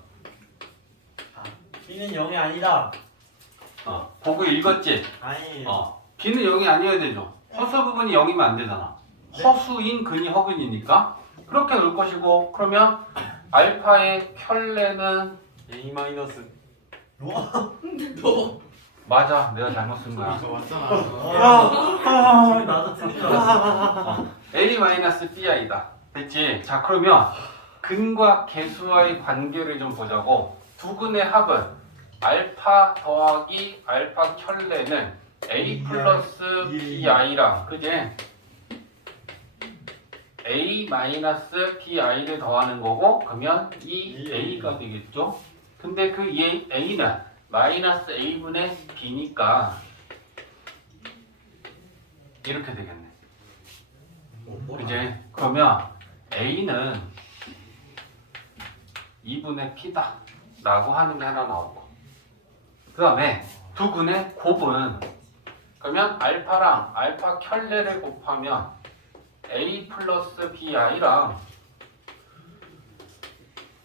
B는 0이 아니다. 보고 읽었지? 아니. B는 0이 아니어야 되죠. 허수 부분이 0이면 안 되잖아. 허수인 근이 허근이니까 그렇게 놓을 것이고 그러면 알파의 혈례는 A 마이너스. 너? 맞아. 내가 잘못 쓴 거야. 이거 맞잖아. 나도 틀린 줄 알았어. A-BI다. 됐지? 자 그러면 근과 개수와의 관계를 좀 보자고. 두 근의 합은 알파 더하기 알파 혈례는 A 플러스 BI랑 그지? A 마이너스 BI를 더하는 거고 그러면 이 A가 되겠죠? 근데 그 A는 마이너스 A분의 B니까 이렇게 되겠네. 그지? 그러면 A는 2분의 P다 라고 하는 게 하나 나오고 그 다음에 두 근의 곱은 그러면 알파랑 알파 켤레를 곱하면 A 플러스 BI랑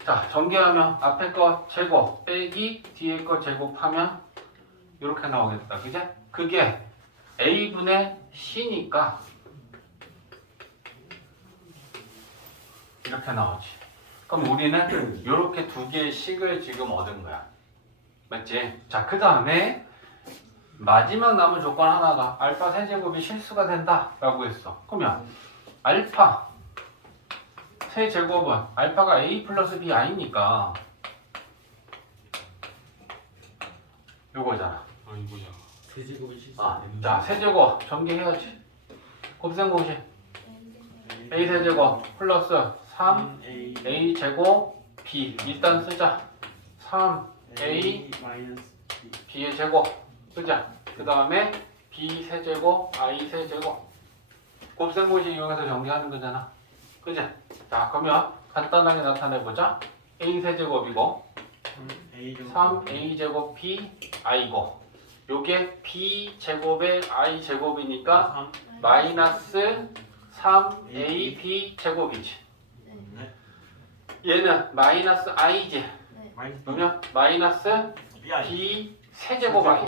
자 전개하면 앞에 거 제곱 빼기 뒤에 거 제곱하면 이렇게 나오겠다. 그제? 그게 A분의 C니까 이렇게 나오지. 그럼 우리는 이렇게 두 개의 식을 지금 얻은 거야. 맞지? 자, 그 다음에 마지막 남은 조건 하나가 알파 세제곱이 실수가 된다 라고 했어. 그러면 알파 세제곱은 알파가 A 플러스 B 아니니까 요거잖아. 이거야. 세제곱이 실수. 자, 세제곱 전개해야지. 곱셈공식 A 세제곱 플러스 3A 제곱 B 일단 쓰자. 3A 마이너스 B. B의 제곱 쓰자. 그 다음에 B 세제곱 I 세제곱 곱셈공식 이용해서 전개하는 거잖아. 그지? 자, 그러면 간단하게 나타내보자. A 세제곱이고 3A 제곱 B I고 요게 B 제곱의 I 제곱이니까 마이너스 3A B 제곱이지. 얘는 마이너스 I지. 그러면 마이너스 B 세제곱 I.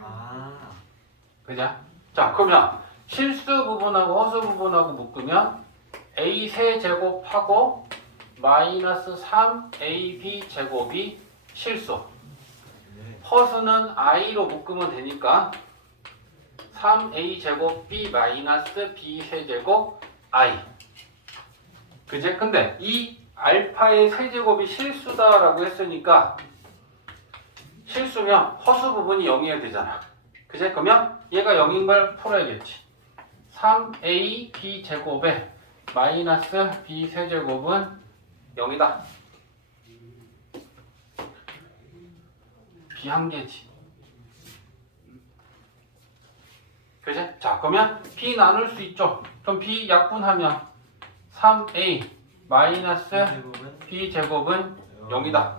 아. 그죠? 자, 그러면 실수 부분하고 허수 부분하고 묶으면 A 세제곱하고 마이너스 3AB 제곱이 실수. 허수는 I로 묶으면 되니까 3A 제곱 B 마이너스 B 세제곱 I. 그제? 근데 이 알파의 세제곱이 실수다라고 했으니까 실수면 허수 부분이 0이어야 되잖아. 그제? 그러면 얘가 0인 걸 풀어야겠지. 3A B 제곱에 마이너스 B 세제곱은 0이다. B 한 개지. 그지? 자, 그러면 B 나눌 수 있죠. 그럼 B 약분하면 3A 마이너스 B 제곱은 0이다.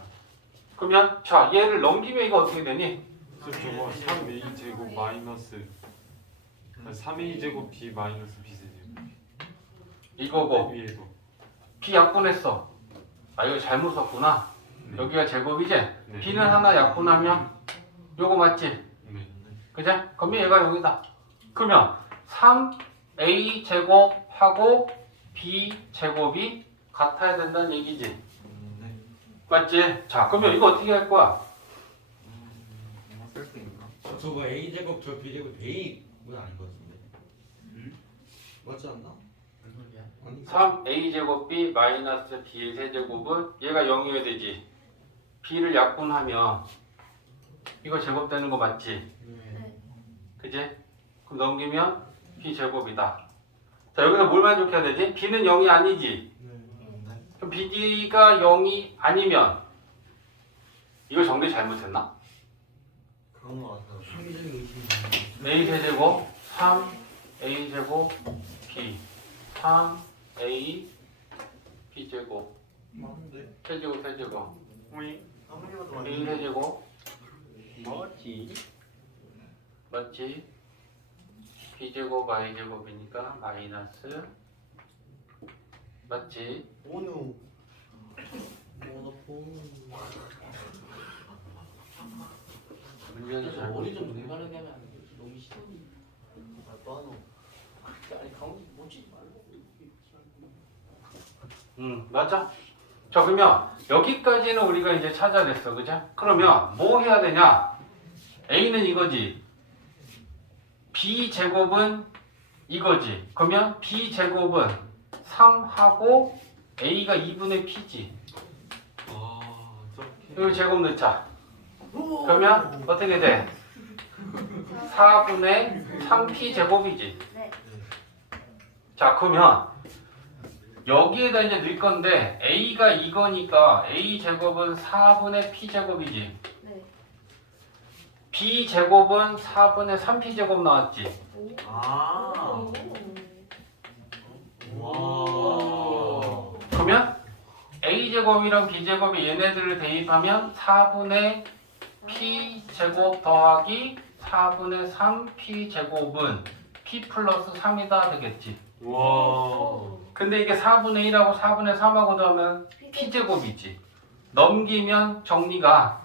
그러면 자, 얘를 넘기면 이거 어떻게 되니? 저거 3A 제곱 마이너스 3A 제곱 B 마이너스 B 세제곱. 이거고 위에도. B 약분했어. 아, 이거 잘못 썼구나. 여기가 제곱이지? 네. B는 하나 약분하면 요거 맞지? 네. 그죠? 그러면 얘가 0이다. 그러면 3A 제곱하고 B 제곱이 같아야 된다는 얘기지. 맞지? 자, 그러면 이거 어떻게 할 거야? 쓸수 있나? 저거 A 제곱 저 B 제곱 A는 아닌 것 같은데. 맞지 않나? 아니. 3A 제곱 B 마이너스 B의 세제곱은 얘가 0이어야 되지. B를 약분하면 이거 제곱되는 거 맞지? 그지? 그럼 넘기면 B 제곱이다. 자, 여기서 뭘 만족해야 되지? B는 0이 아니지. 그럼 B가 0이 아니면 이거 정리 잘못했나? 그런 것 같아. A 세제곱 3A 제곱 B 3A B 제곱 맞는데. 세제곱 세제곱 아무리 봐도 A 세제곱 뭐지? 맞지? B 제곱 I 제곱이니까 마이너스 맞지? 오누. 문제는 잘 머리 좀 모르겠네. 동그랗게 하면 안 돼. 너무 시원해. 아니 가운데 묻지 말고. 맞아. 자, 그러면 여기까지는 우리가 이제 찾아냈어, 그죠? 그러면 뭐 해야 되냐? A는 이거지. B 제곱은 이거지. 그러면 B 제곱은 3하고 A가 2분의 P지. 아, 저렇게. 이거 제곱 넣자. 그러면 어떻게 돼? 4분의 3p 제곱이지. 네. 자, 그러면 여기에다 이제 넣을 건데 a가 이거니까 a 제곱은 4분의 p 제곱이지. 네. b 제곱은 4분의 3p 제곱 나왔지. 오. 아. 오. 와. 그러면 a 제곱이랑 b 제곱이 얘네들을 대입하면 4분의 p 제곱 더하기 4분의 3p 제곱은 p 플러스 3이다 되겠지. 와. 근데 이게 4분의 1하고 4분의 3하고 더하면 p 제곱이지. 넘기면 정리가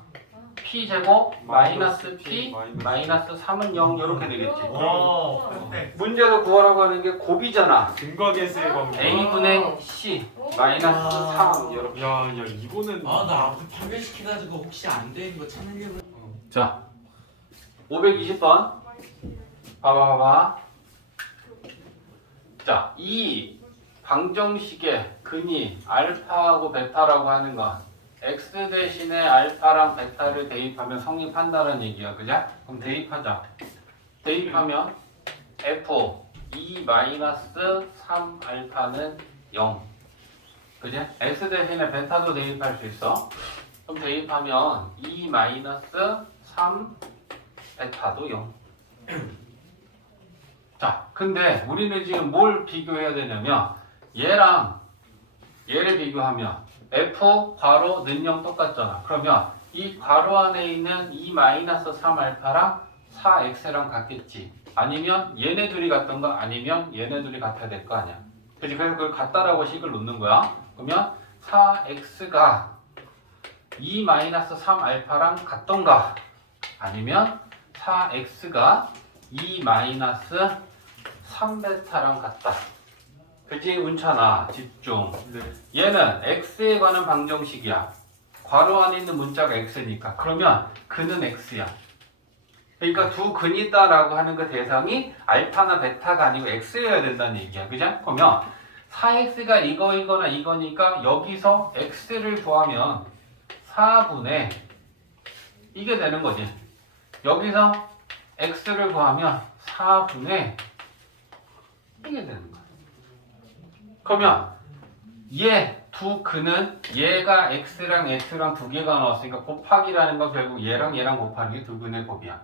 p 제곱 마이너스 p 마이너스 3은 0 이렇게 되겠지. 와. 문제에서 구하라고 하는 게 곱이잖아. 근각에서의 관계. a분의 c 마이너스 3 이렇게. 야 이거는 아나 앞에 판별시켜가지고 혹시 안 되는 거 찾는 게. 자, 520번. 봐봐. 자, 이 방정식의 근이 알파하고 베타라고 하는 건 x 대신에 알파랑 베타를 대입하면 성립한다는 얘기야. 그죠? 그럼 대입하자. 대입하면 f 2 마이너스 3 알파는 0. 그지? x 대신에 베타도 대입할 수 있어. 그럼 대입하면 2 마이너스 3 베타도 0. 자, 근데 우리는 지금 뭘 비교해야 되냐면 얘랑 얘를 비교하면 f 괄호 는영 똑같잖아. 그러면 이 괄호 안에 있는 2 마이너스 3 알파랑 4x랑 같겠지. 아니면 얘네 둘이 같던가 아니면 얘네 둘이 같아야 될 거 아니야. 그치? 그래서 그걸 같다라고 식을 놓는 거야. 그러면 4x가 2 마이너스 3 알파랑 같던가 아니면 4x가 2 마이너스 3베타랑 같다. 그치? 운찬아 집중. 네. 얘는 x에 관한 방정식이야. 괄호 안에 있는 문자가 x니까. 그러면 근은 x야. 그러니까 두 근이 있다라고 하는 그 대상이 알파나 베타가 아니고 x여야 된다는 얘기야. 그죠? 그러면 4x가 이거이거나 이거니까 여기서 x를 구하면 4분의 이게 되는 거지. 여기서 x를 구하면 4분의 이게 되는 거야. 그러면 얘 두 근은 얘가 x랑 x랑 두 개가 나왔으니까 곱하기라는 건 결국 얘랑 얘랑 곱하는 게 두 근의 곱이야.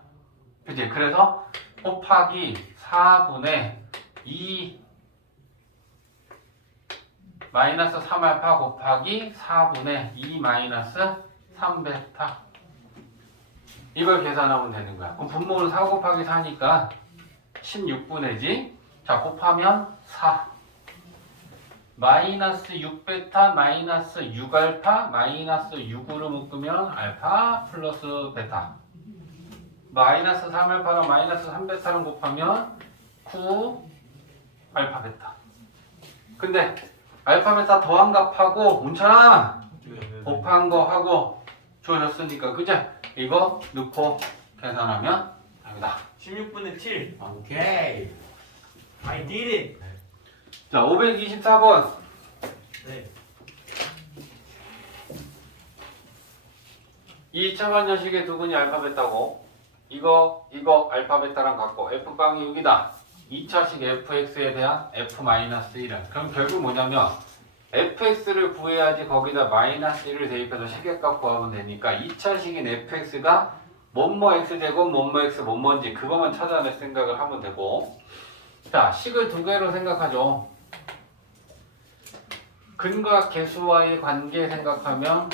그치? 그래서 곱하기 4분의 2 마이너스 3알파 곱하기 4분의 2 마이너스 3베타 이걸 계산하면 되는 거야. 그럼 분모는 4 곱하기 4니까 16분의지. 자, 곱하면 4 마이너스 6베타 마이너스 6알파 마이너스 6으로 묶으면 알파 플러스 베타 마이너스 3알파랑 마이너스 3베타랑 곱하면 9 알파 베타. 근데 알파 베타 더한 값하고 문찬아 곱한 거 하고 주어졌으니까 그죠? 이거 넣고 계산하면 됩니다. 16분의 7. 오케이. I did it. 자, 524번. 네. 2차 방정식의 두 근이 알파 베타고 이거 알파 베타랑 같고 f방이 6이다. 2차식 fx에 대한 f-1은 그럼 결국 뭐냐면 fx를 구해야지 거기다 마이너스 1을 대입해서 식의값 구하면 되니까 2차식인 fx가 뭐뭐 x제곱 뭐뭐 x 뭐뭐인지 그것만 찾아낼 생각을 하면 되고 자, 식을 두 개로 생각하죠. 근과 개수와의 관계 생각하면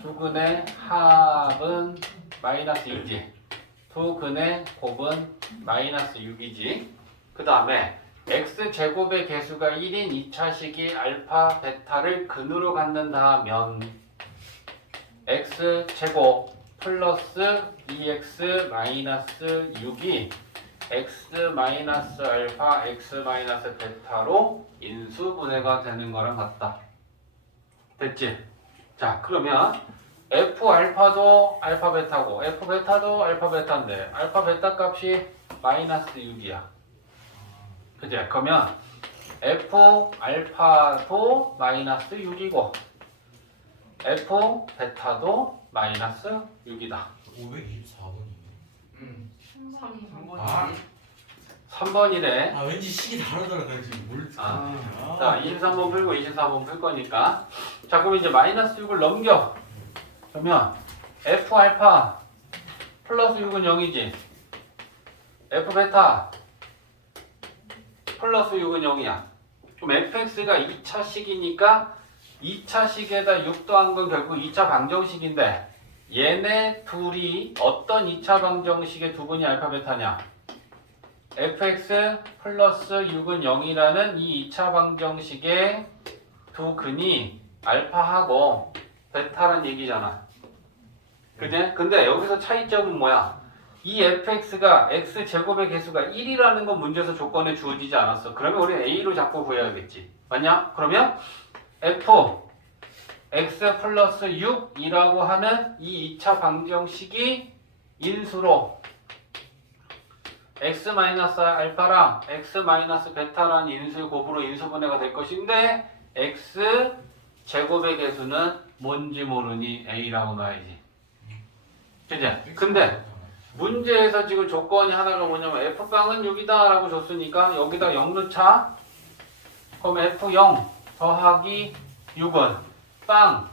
두 근의 합은 마이너스 2지. 두 근의 곱은 마이너스 6이지. 그 다음에 x제곱의 개수가 1인 2차식이 알파, 베타를 근으로 갖는다면 x제곱 플러스 2x 마이너스 6이 x 마이너스 알파, x 마이너스 베타로 인수분해가 되는 거랑 같다. 됐지? 자, 그러면 f 알파도 알파 베타고 f 베타도 알파 베타인데 알파 베타 값이 마이너스 6이야. 그지? 그러면 f 알파도 마이너스 6이고 f 베타도 마이너스 6이다. 524번이네. 아, 3번이래. 아 왠지 식이 다르더라. 나 지금 뭘 아. 자, 23번 풀고 24번 풀 거니까. 자, 그럼 이제 마이너스 6을 넘겨. 그러면 F 알파 플러스 6은 0이지. F 베타 플러스 6은 0이야. 그럼 fx가 2차 식이니까 2차 식에다 6 더한 건 결국 2차 방정식인데 얘네 둘이 어떤 2차 방정식의 두 분이 알파 베타냐? fx 플러스 6은 0이라는 이 2차 방정식의 두 근이 알파하고 베타란 얘기잖아. 그지? 근데 여기서 차이점은 뭐야? 이 fx가 x제곱의 개수가 1이라는 건 문제에서 조건에 주어지지 않았어. 그러면 우리는 a로 자꾸 구해야겠지. 맞냐? 그러면 f x 플러스 6이라고 하는 이 2차 방정식이 인수로 x 마이너스 알파랑 x 마이너스 베타라는 인수의 곱으로 인수분해가 될 것인데 x 제곱의 개수는 뭔지 모르니 a라고 넣어야지. 그치? 근데 문제에서 지금 조건이 하나가 뭐냐면 f빵은 6이다 라고 줬으니까 여기다 0 넣자. 그럼 f0 더하기 6은 빵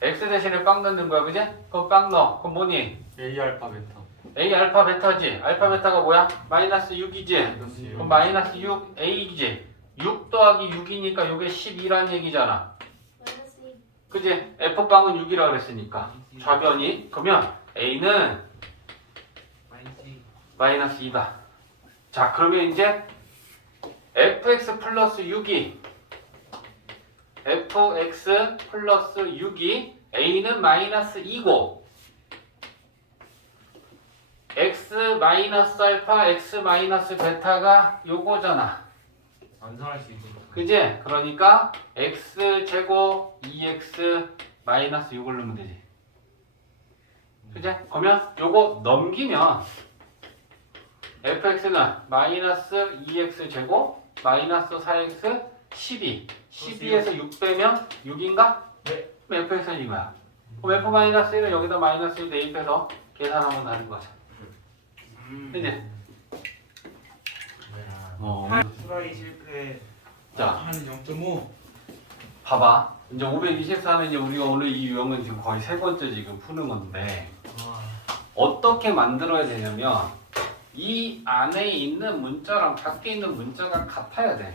x 대신에 빵 넣는 거야. 그지? 그럼 빵 넣어. 그럼 뭐니? A 알파 베타. a 알파 베타지. 알파 베타가 뭐야? 마이너스 6이지. 마이너스 육. 그럼 마이너스 6 a이지. 6 더하기 6이니까 이게 12란 얘기잖아. 그지? f빵은 6이라 그랬으니까 좌변이. 그러면 a는 마이너스 2다. 자, 그러면 이제 fx 플러스 6이 fx 플러스 6이 a는 마이너스 2고 x 마이너스 알파 x 마이너스 베타가 요거잖아. 완성할 수 있는 거. 그지? 그러니까 x 제곱 2x 마이너스 6을 넣으면 되지. 그지? 그러면 요거 넘기면 fx는 마이너스 2x 제곱 마이너스 4x 12 12에서 6 빼면 6인가? 네. 그럼 fx는 이거야. 그럼 f 마이너스 1은 여기다 마이너스 1 대입해서 계산하면 되는 거죠. 그지? 수라이 실패. 자, 한 0.5. 봐봐. 이제 524는 이제 우리가 오늘 이 유형은 지금 거의 세 번째 지금 푸는 건데 어떻게 만들어야 되냐면 이 안에 있는 문자랑 밖에 있는 문자가 같아야 돼.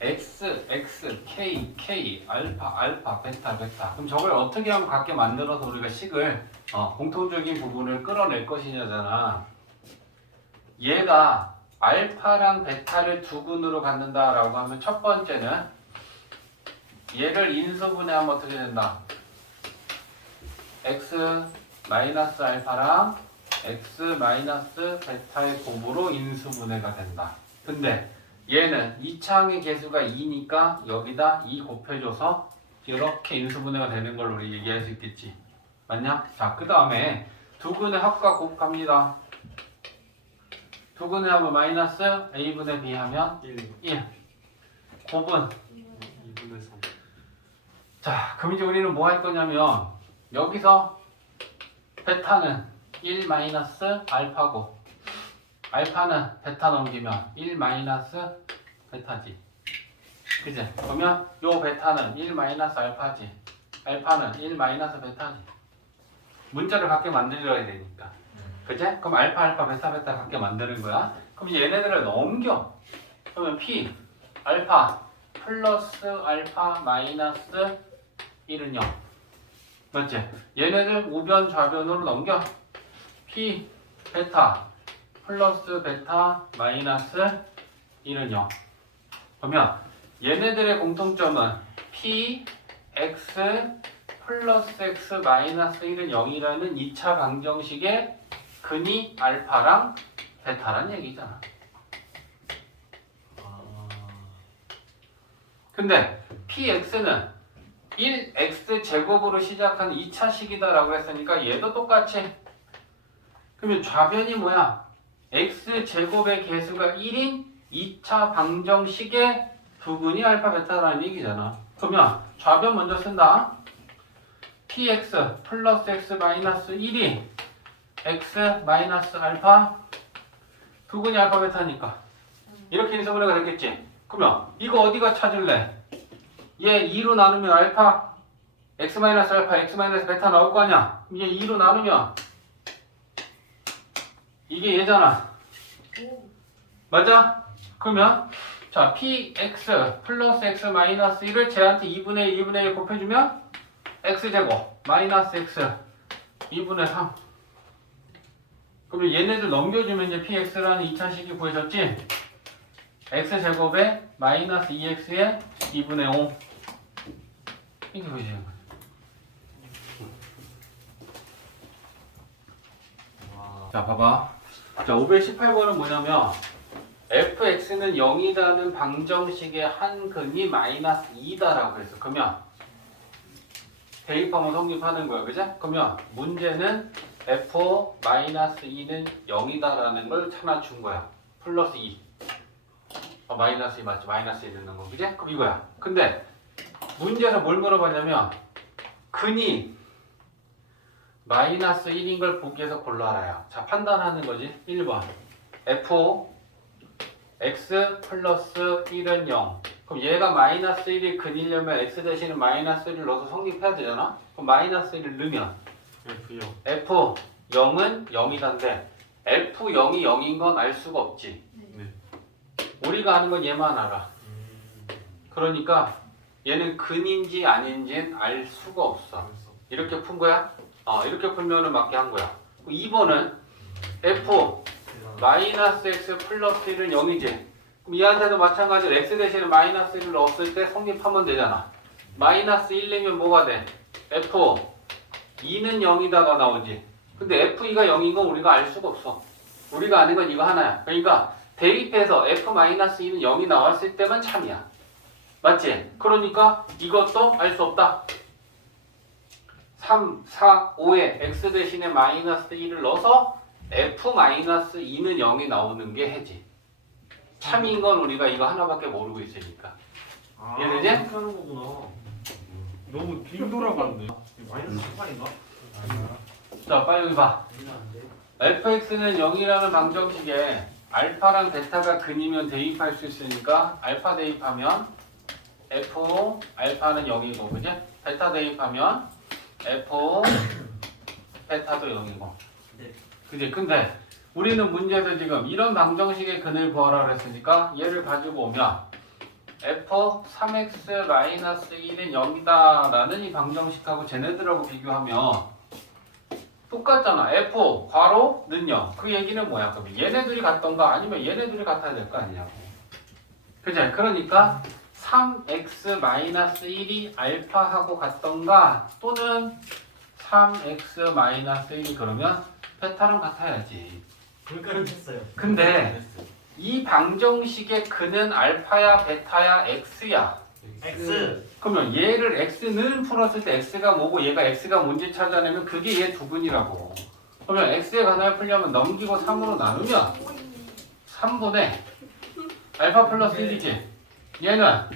x, x, k, k, 알파, 알파, 베타, 베타. 그럼 저걸 어떻게 하면 같게 만들어서 우리가 식을 공통적인 부분을 끌어낼 것이냐잖아. 얘가 알파랑 베타를 두 근으로 갖는다라고 하면 첫 번째는 얘를 인수분해하면 어떻게 된다? x 마이너스 알파랑 x 마이너스 베타의 곱으로 인수분해가 된다. 근데 얘는 2차항의 개수가 2니까 여기다 2 곱해줘서 이렇게 인수분해가 되는 걸 우리 얘기할 수 있겠지. 맞냐? 자, 그 다음에 두 근의 합과 곱합니다. 두 근의 합은 마이너스 a분의 b 하면 1. 곱은 2분의 3. 자, 그럼 이제 우리는 뭐 할 거냐면 여기서 베타는 1 마이너스 알파고 알파는 베타 넘기면 1 마이너스 베타지. 그지? 그러면 요 베타는 1 마이너스 알파지. 알파는 1 마이너스 베타지. 문자를 갖게 만들어야 되니까. 그지? 그럼 알파 알파 베타 베타 갖게 만드는 거야. 그럼 이제 얘네들을 넘겨. 그러면 p 알파 플러스 알파 마이너스 1은 0. 맞지? 얘네들 우변 좌변으로 넘겨. p 베타 플러스 베타 마이너스 1은 0. 그러면 얘네들의 공통점은 p x 플러스 x 마이너스 1은 0이라는 2차 방정식의 근이 알파랑 베타란 얘기잖아. 근데 px는 1x 제곱으로 시작한 2차 식이다라고 했으니까 얘도 똑같이. 그러면 좌변이 뭐야? x 제곱의 개수가 1인 2차 방정식의 두 근이 알파 베타라는 얘기잖아. 그러면 좌변 먼저 쓴다. px 플러스 x 마이너스 1이 x 마이너스 알파 두근이 알파 베타니까 이렇게 인수분해가 됐겠지. 그러면 이거 어디가 찾을래? 얘 2로 나누면 알파 x 마이너스 알파 x 마이너스 베타 나올 거 아니야. 얘 2로 나누면 이게 얘잖아. 맞아? 그러면 자 px 플러스 x 마이너스 1을 쟤한테 2분의 1, 2분의 1 곱해주면 x제곱 마이너스 x 2분의 3. 그럼 얘네들 넘겨주면 이제 px라는 2차식이 구해졌지? x제곱에 마이너스 2x에 2분의 5 이게 구해지는 거야. 자 봐봐. 자 518번은 뭐냐면 fx는 0이라는 방정식의 한 근이 마이너스 2다라고 그랬어. 그러면 대입하면 성립하는 거야. 그지? 그러면 문제는 f 마이너스 2는 0이다라는 걸 찾아준 거야. 플러스 2. 마이너스 2 맞지? 마이너스 2 듣는 거. 그지? 그럼 이거야. 근데 문제에서 뭘 물어봤냐면 근이 마이너스 1인 걸 보기 위해서 골라라요. 자 판단하는 거지. 1번 f x 플러스 1은 0. 그럼 얘가 마이너스 1이 근이려면 x 대신에 마이너스 1을 넣어서 성립해야 되잖아. 그럼 마이너스 1을 넣으면 F0. f 0은 0이던데 f 0이 0인 건 알 수가 없지. 네. 우리가 아는 건 얘만 알아. 그러니까 얘는 근인지 아닌지는 알 수가 없어. 이렇게 푼 거야? 이렇게 풀면은 맞게 한 거야. 2번은 f 마이너스 x 플러스 1은 0이지. 그럼 얘한테도 마찬가지로 x 대신에 마이너스 1을 넣었을 때 성립하면 되잖아. 마이너스 1이면 뭐가 돼? f 2는 0이다가 나오지. 근데 f2가 0인 건 우리가 알 수가 없어. 우리가 아는 건 이거 하나야. 그러니까 대입해서 f 마이너스 2는 0이 나왔을 때만 참이야. 맞지? 그러니까 이것도 알 수 없다. 3, 4, 5에 x 대신에 마이너스 1을 넣어서 f-2는 0이 나오는 게 해지. 참인 건 우리가 이거 하나밖에 모르고 있으니까. 이해되지? 그렇게 하는 거구나. 너무 빙 돌아갔네. 마이너스 18인가? 자, 빨리 여기 봐. fx는 0이라는 방정식에 알파랑 베타가 근이면 대입할 수 있으니까 알파 대입하면 f 알파는 0이고, 그지? 베타 대입하면 f 베타도 0이고. 네. 그지? 근데 우리는 문제에서 지금 이런 방정식의 근을 구하라 그랬으니까 얘를 가지고 오면 f 3x-1은 0이다 라는 이 방정식하고 쟤네들하고 비교하면 똑같잖아. f 괄호는 0. 그 얘기는 뭐야? 그럼 얘네들이 같던가 아니면 얘네들이 같아야 될 거 아니냐고. 그지? 그러니까 3x-1이 알파하고 같던가 또는 3x-1이 그러면 베타랑 같아야지. 그러니까는 됐어요. 근데 이 방정식의 근은 알파야 베타야 x야. X. 그러면 얘를 x는 풀었을 때 x가 뭐고 얘가 x가 뭔지 찾아내면 그게 얘 두근이라고. 그러면 x에 관하여 풀려면 넘기고 3으로 나누면 3분의 알파 플러스 1이지. 얘는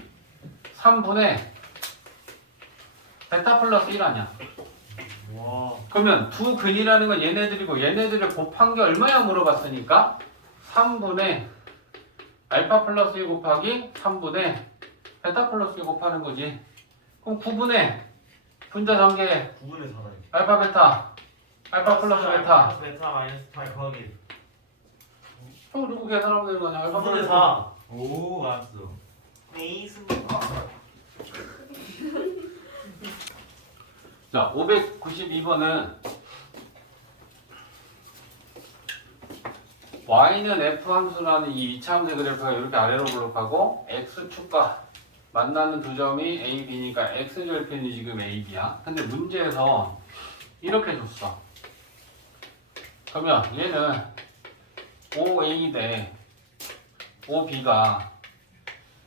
3분의 베타 플러스 1 아니야. 와. 그러면 두 근이라는 건 얘네들이고 얘네들을 곱한 게 얼마야 물어봤으니까 3분의 알파 플러스 1 곱하기 3분의 베타 플러스 1 곱하는 거지. 그럼 9분의 분자 전개 9분의 4다. 알파 베타 알파 플러스 베타. 베타 마이너스 8 더하기. 형 누구 계산하면 되는 거 아니야? 알파 9분의 플러스 4. 오 알았어. 네이스. 자, 592번은 y는 f 함수라는 이 2차 함수 그래프가 이렇게 아래로 블록하고 x축과 만나는 두 점이 a, b니까 x절편이 지금 a, b야. 근데 문제에서 이렇게 줬어. 그러면 얘는 5a 대 5b가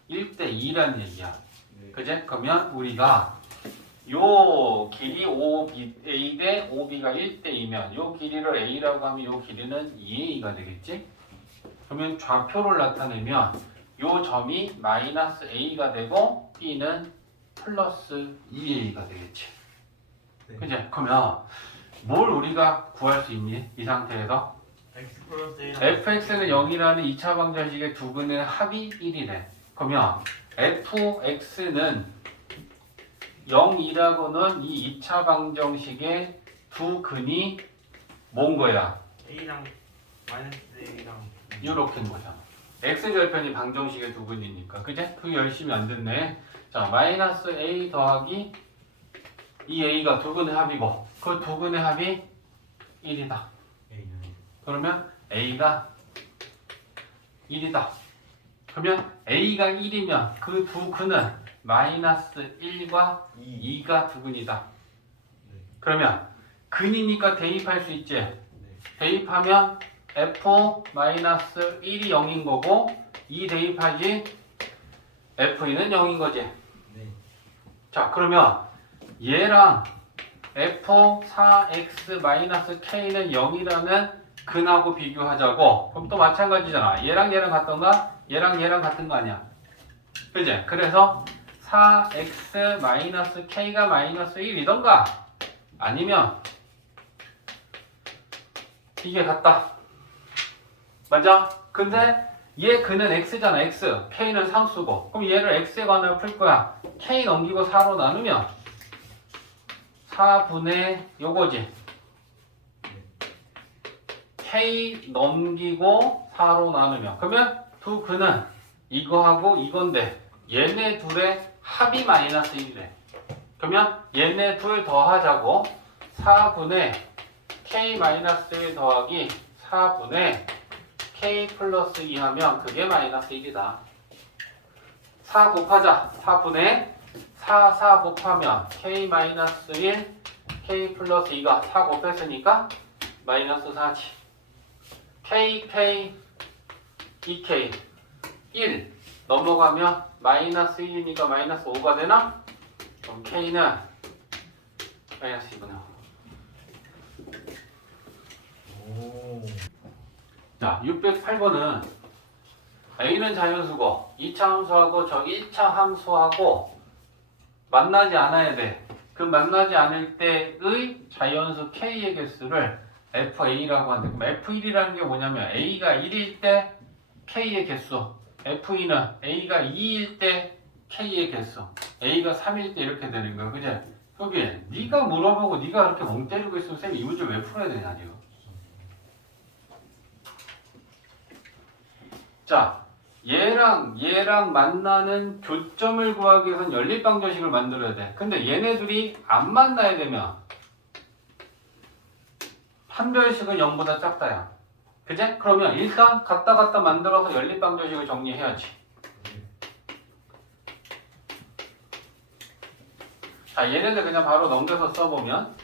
1대 2라는 얘기야. 그제? 그러면 우리가 요 길이 5a 대 5b가 1대 2면 요 길이를 a라고 하면 요 길이는 2a가 되겠지? 그러면 좌표를 나타내면 요 점이 마이너스 a가 되고 b는 플러스 2a가 되겠지. 네. 그제? 그러면 뭘 우리가 구할 수 있니? 이 상태에서 X 플러스 A fx는 0이라는 2차 방정식의 두 근의 합이 1이래. 그러면 fx는 0이라고는 이 2차 방정식의 두 근이 뭔 거야? A랑 마이너스 A랑 이렇게인 거잖아. x절편이 방정식의 두 근이니까. 그제? 그게 열심히 안 됐네. 자, 마이너스 a 더하기 이 a가 두 근의 합이고 그 두 근의 합이 1이다. 그러면 a가 1이다. 그러면 a가 1이면 그 두 근은 마이너스 1과 2가 두 근이다. 그러면 근이니까 대입할 수 있지. 대입하면 f-1이 0인 거고 2 대입하지 f2는 0인 거지. 네. 자, 그러면 얘랑 f4x-k는 0이라는 근하고 비교하자고. 그럼 또 마찬가지잖아. 얘랑 얘랑 같던가? 얘랑 얘랑 같은 거 아니야. 그지? 그래서 4x-k가 마이너스 1이던가 아니면 이게 같다. 맞아? 근데 얘 근은 x잖아. x. k는 상수고. 그럼 얘를 x에 관하여 풀 거야. k 넘기고 4로 나누면 4분의 요거지. k 넘기고 4로 나누면 그러면 두 근은 이거하고 이건데 얘네 둘의 합이 마이너스 1이래. 그러면 얘네 둘 더하자고 4분의 k 마이너스 1 더하기 4분의 k 플러스 2 하면 그게 마이너스 1이다. 4 곱하자. 4분의 4 곱하면 k 마이너스 1 k 플러스 2가 4 곱했으니까 마이너스 4지. k 2k 1 넘어가면 마이너스 1이니까 마이너스 5가 되나? 그럼 k는 마이너스 2분의 5. 자, 608번은 a는 자연수고 2차 함수하고 저 1차 함수하고 만나지 않아야 돼. 그 만나지 않을 때의 자연수 k의 개수를 fa라고 하는데 그럼 f1이라는 게 뭐냐면 a가 1일 때 k의 개수, f2는 a가 2일 때 k의 개수, a가 3일 때 이렇게 되는 거야. 그지? 여기 네가 물어보고 네가 그렇게 멍 때리고 있으면 쌤이 이 문제 왜 풀어야 되냐 지금. 자, 얘랑 만나는 교점을 구하기 위해서는 연립방정식을 만들어야 돼. 근데 얘네들이 안 만나야 되면 판별식은 0보다 작다야. 그제? 그러면 일단 갖다 만들어서 연립방정식을 정리해야지. 자, 얘네들 그냥 바로 넘겨서 써보면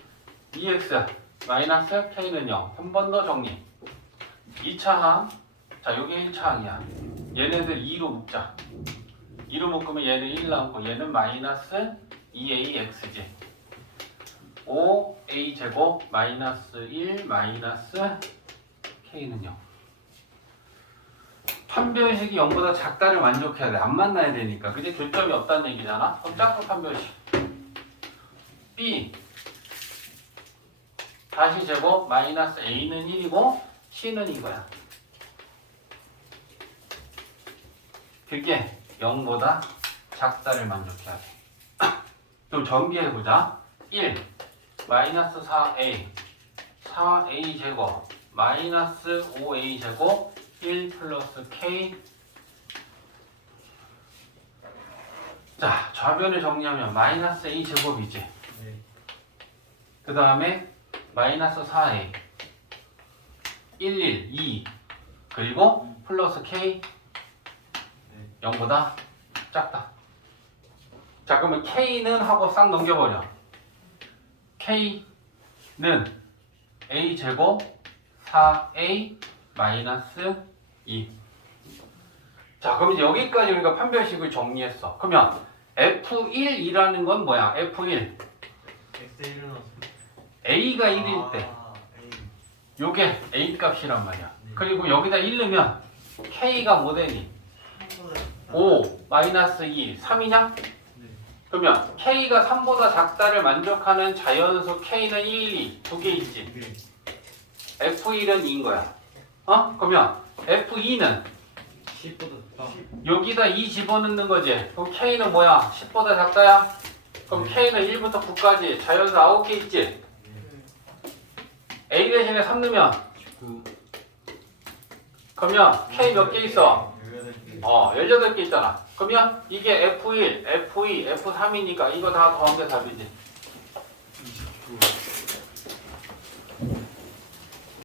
2x 마이너스 k는 0. 한 번 더 정리. 2차 항. 자, 요게 1차 항이야. 얘네들 2로 묶자. 2로 묶으면 얘는 1 남고 얘는 마이너스 2ax지. 5a 제곱 마이너스 1 마이너스 k는 0. 판별식이 0보다 작다를 만족해야 돼. 안 만나야 되니까. 그게 교점이 없다는 얘기잖아. 그럼 짝수 판별식. b 다시 제곱 마이너스 a는 1이고 c는 이거야. 그게 0보다 작다를 만족해야 돼. 좀 전개해보자. 1 마이너스 4a 4a 제곱 마이너스 5a 제곱 1 플러스 k. 자, 좌변을 정리하면 마이너스 a 제곱이지. 그 다음에 마이너스 4a 1 2 그리고 플러스 k 0보다 작다. 자, 그러면 k는 하고 싹 넘겨버려. k는 a 제곱 4a 마이너스 2. 자, 그럼 이제 여기까지 우리가 판별식을 정리했어. 그러면 f1이라는 건 뭐야? f1 X1은 a가 1일 때 요게 a 값이란 말이야. 그리고 여기다 1 넣으면 k가 뭐 되니? 5 마이너스 2 3이냐? 그러면 k가 3보다 작다를 만족하는 자연수 k는 1, 2 두 개 있지. f1은 2인 거야. 그러면 F2는 10보다 작다. 여기다 2 집어넣는 거지. 그럼 K는 뭐야? 10보다 작다야? 그럼 K는 1부터 9까지 자연수 9개 있지? A 대신에 3 넣으면 19. 그러면 K 몇 개 있어? 18개. 18개 있잖아. 그러면 이게 F1, F2, F3이니까 이거 다 더한 게 답이지.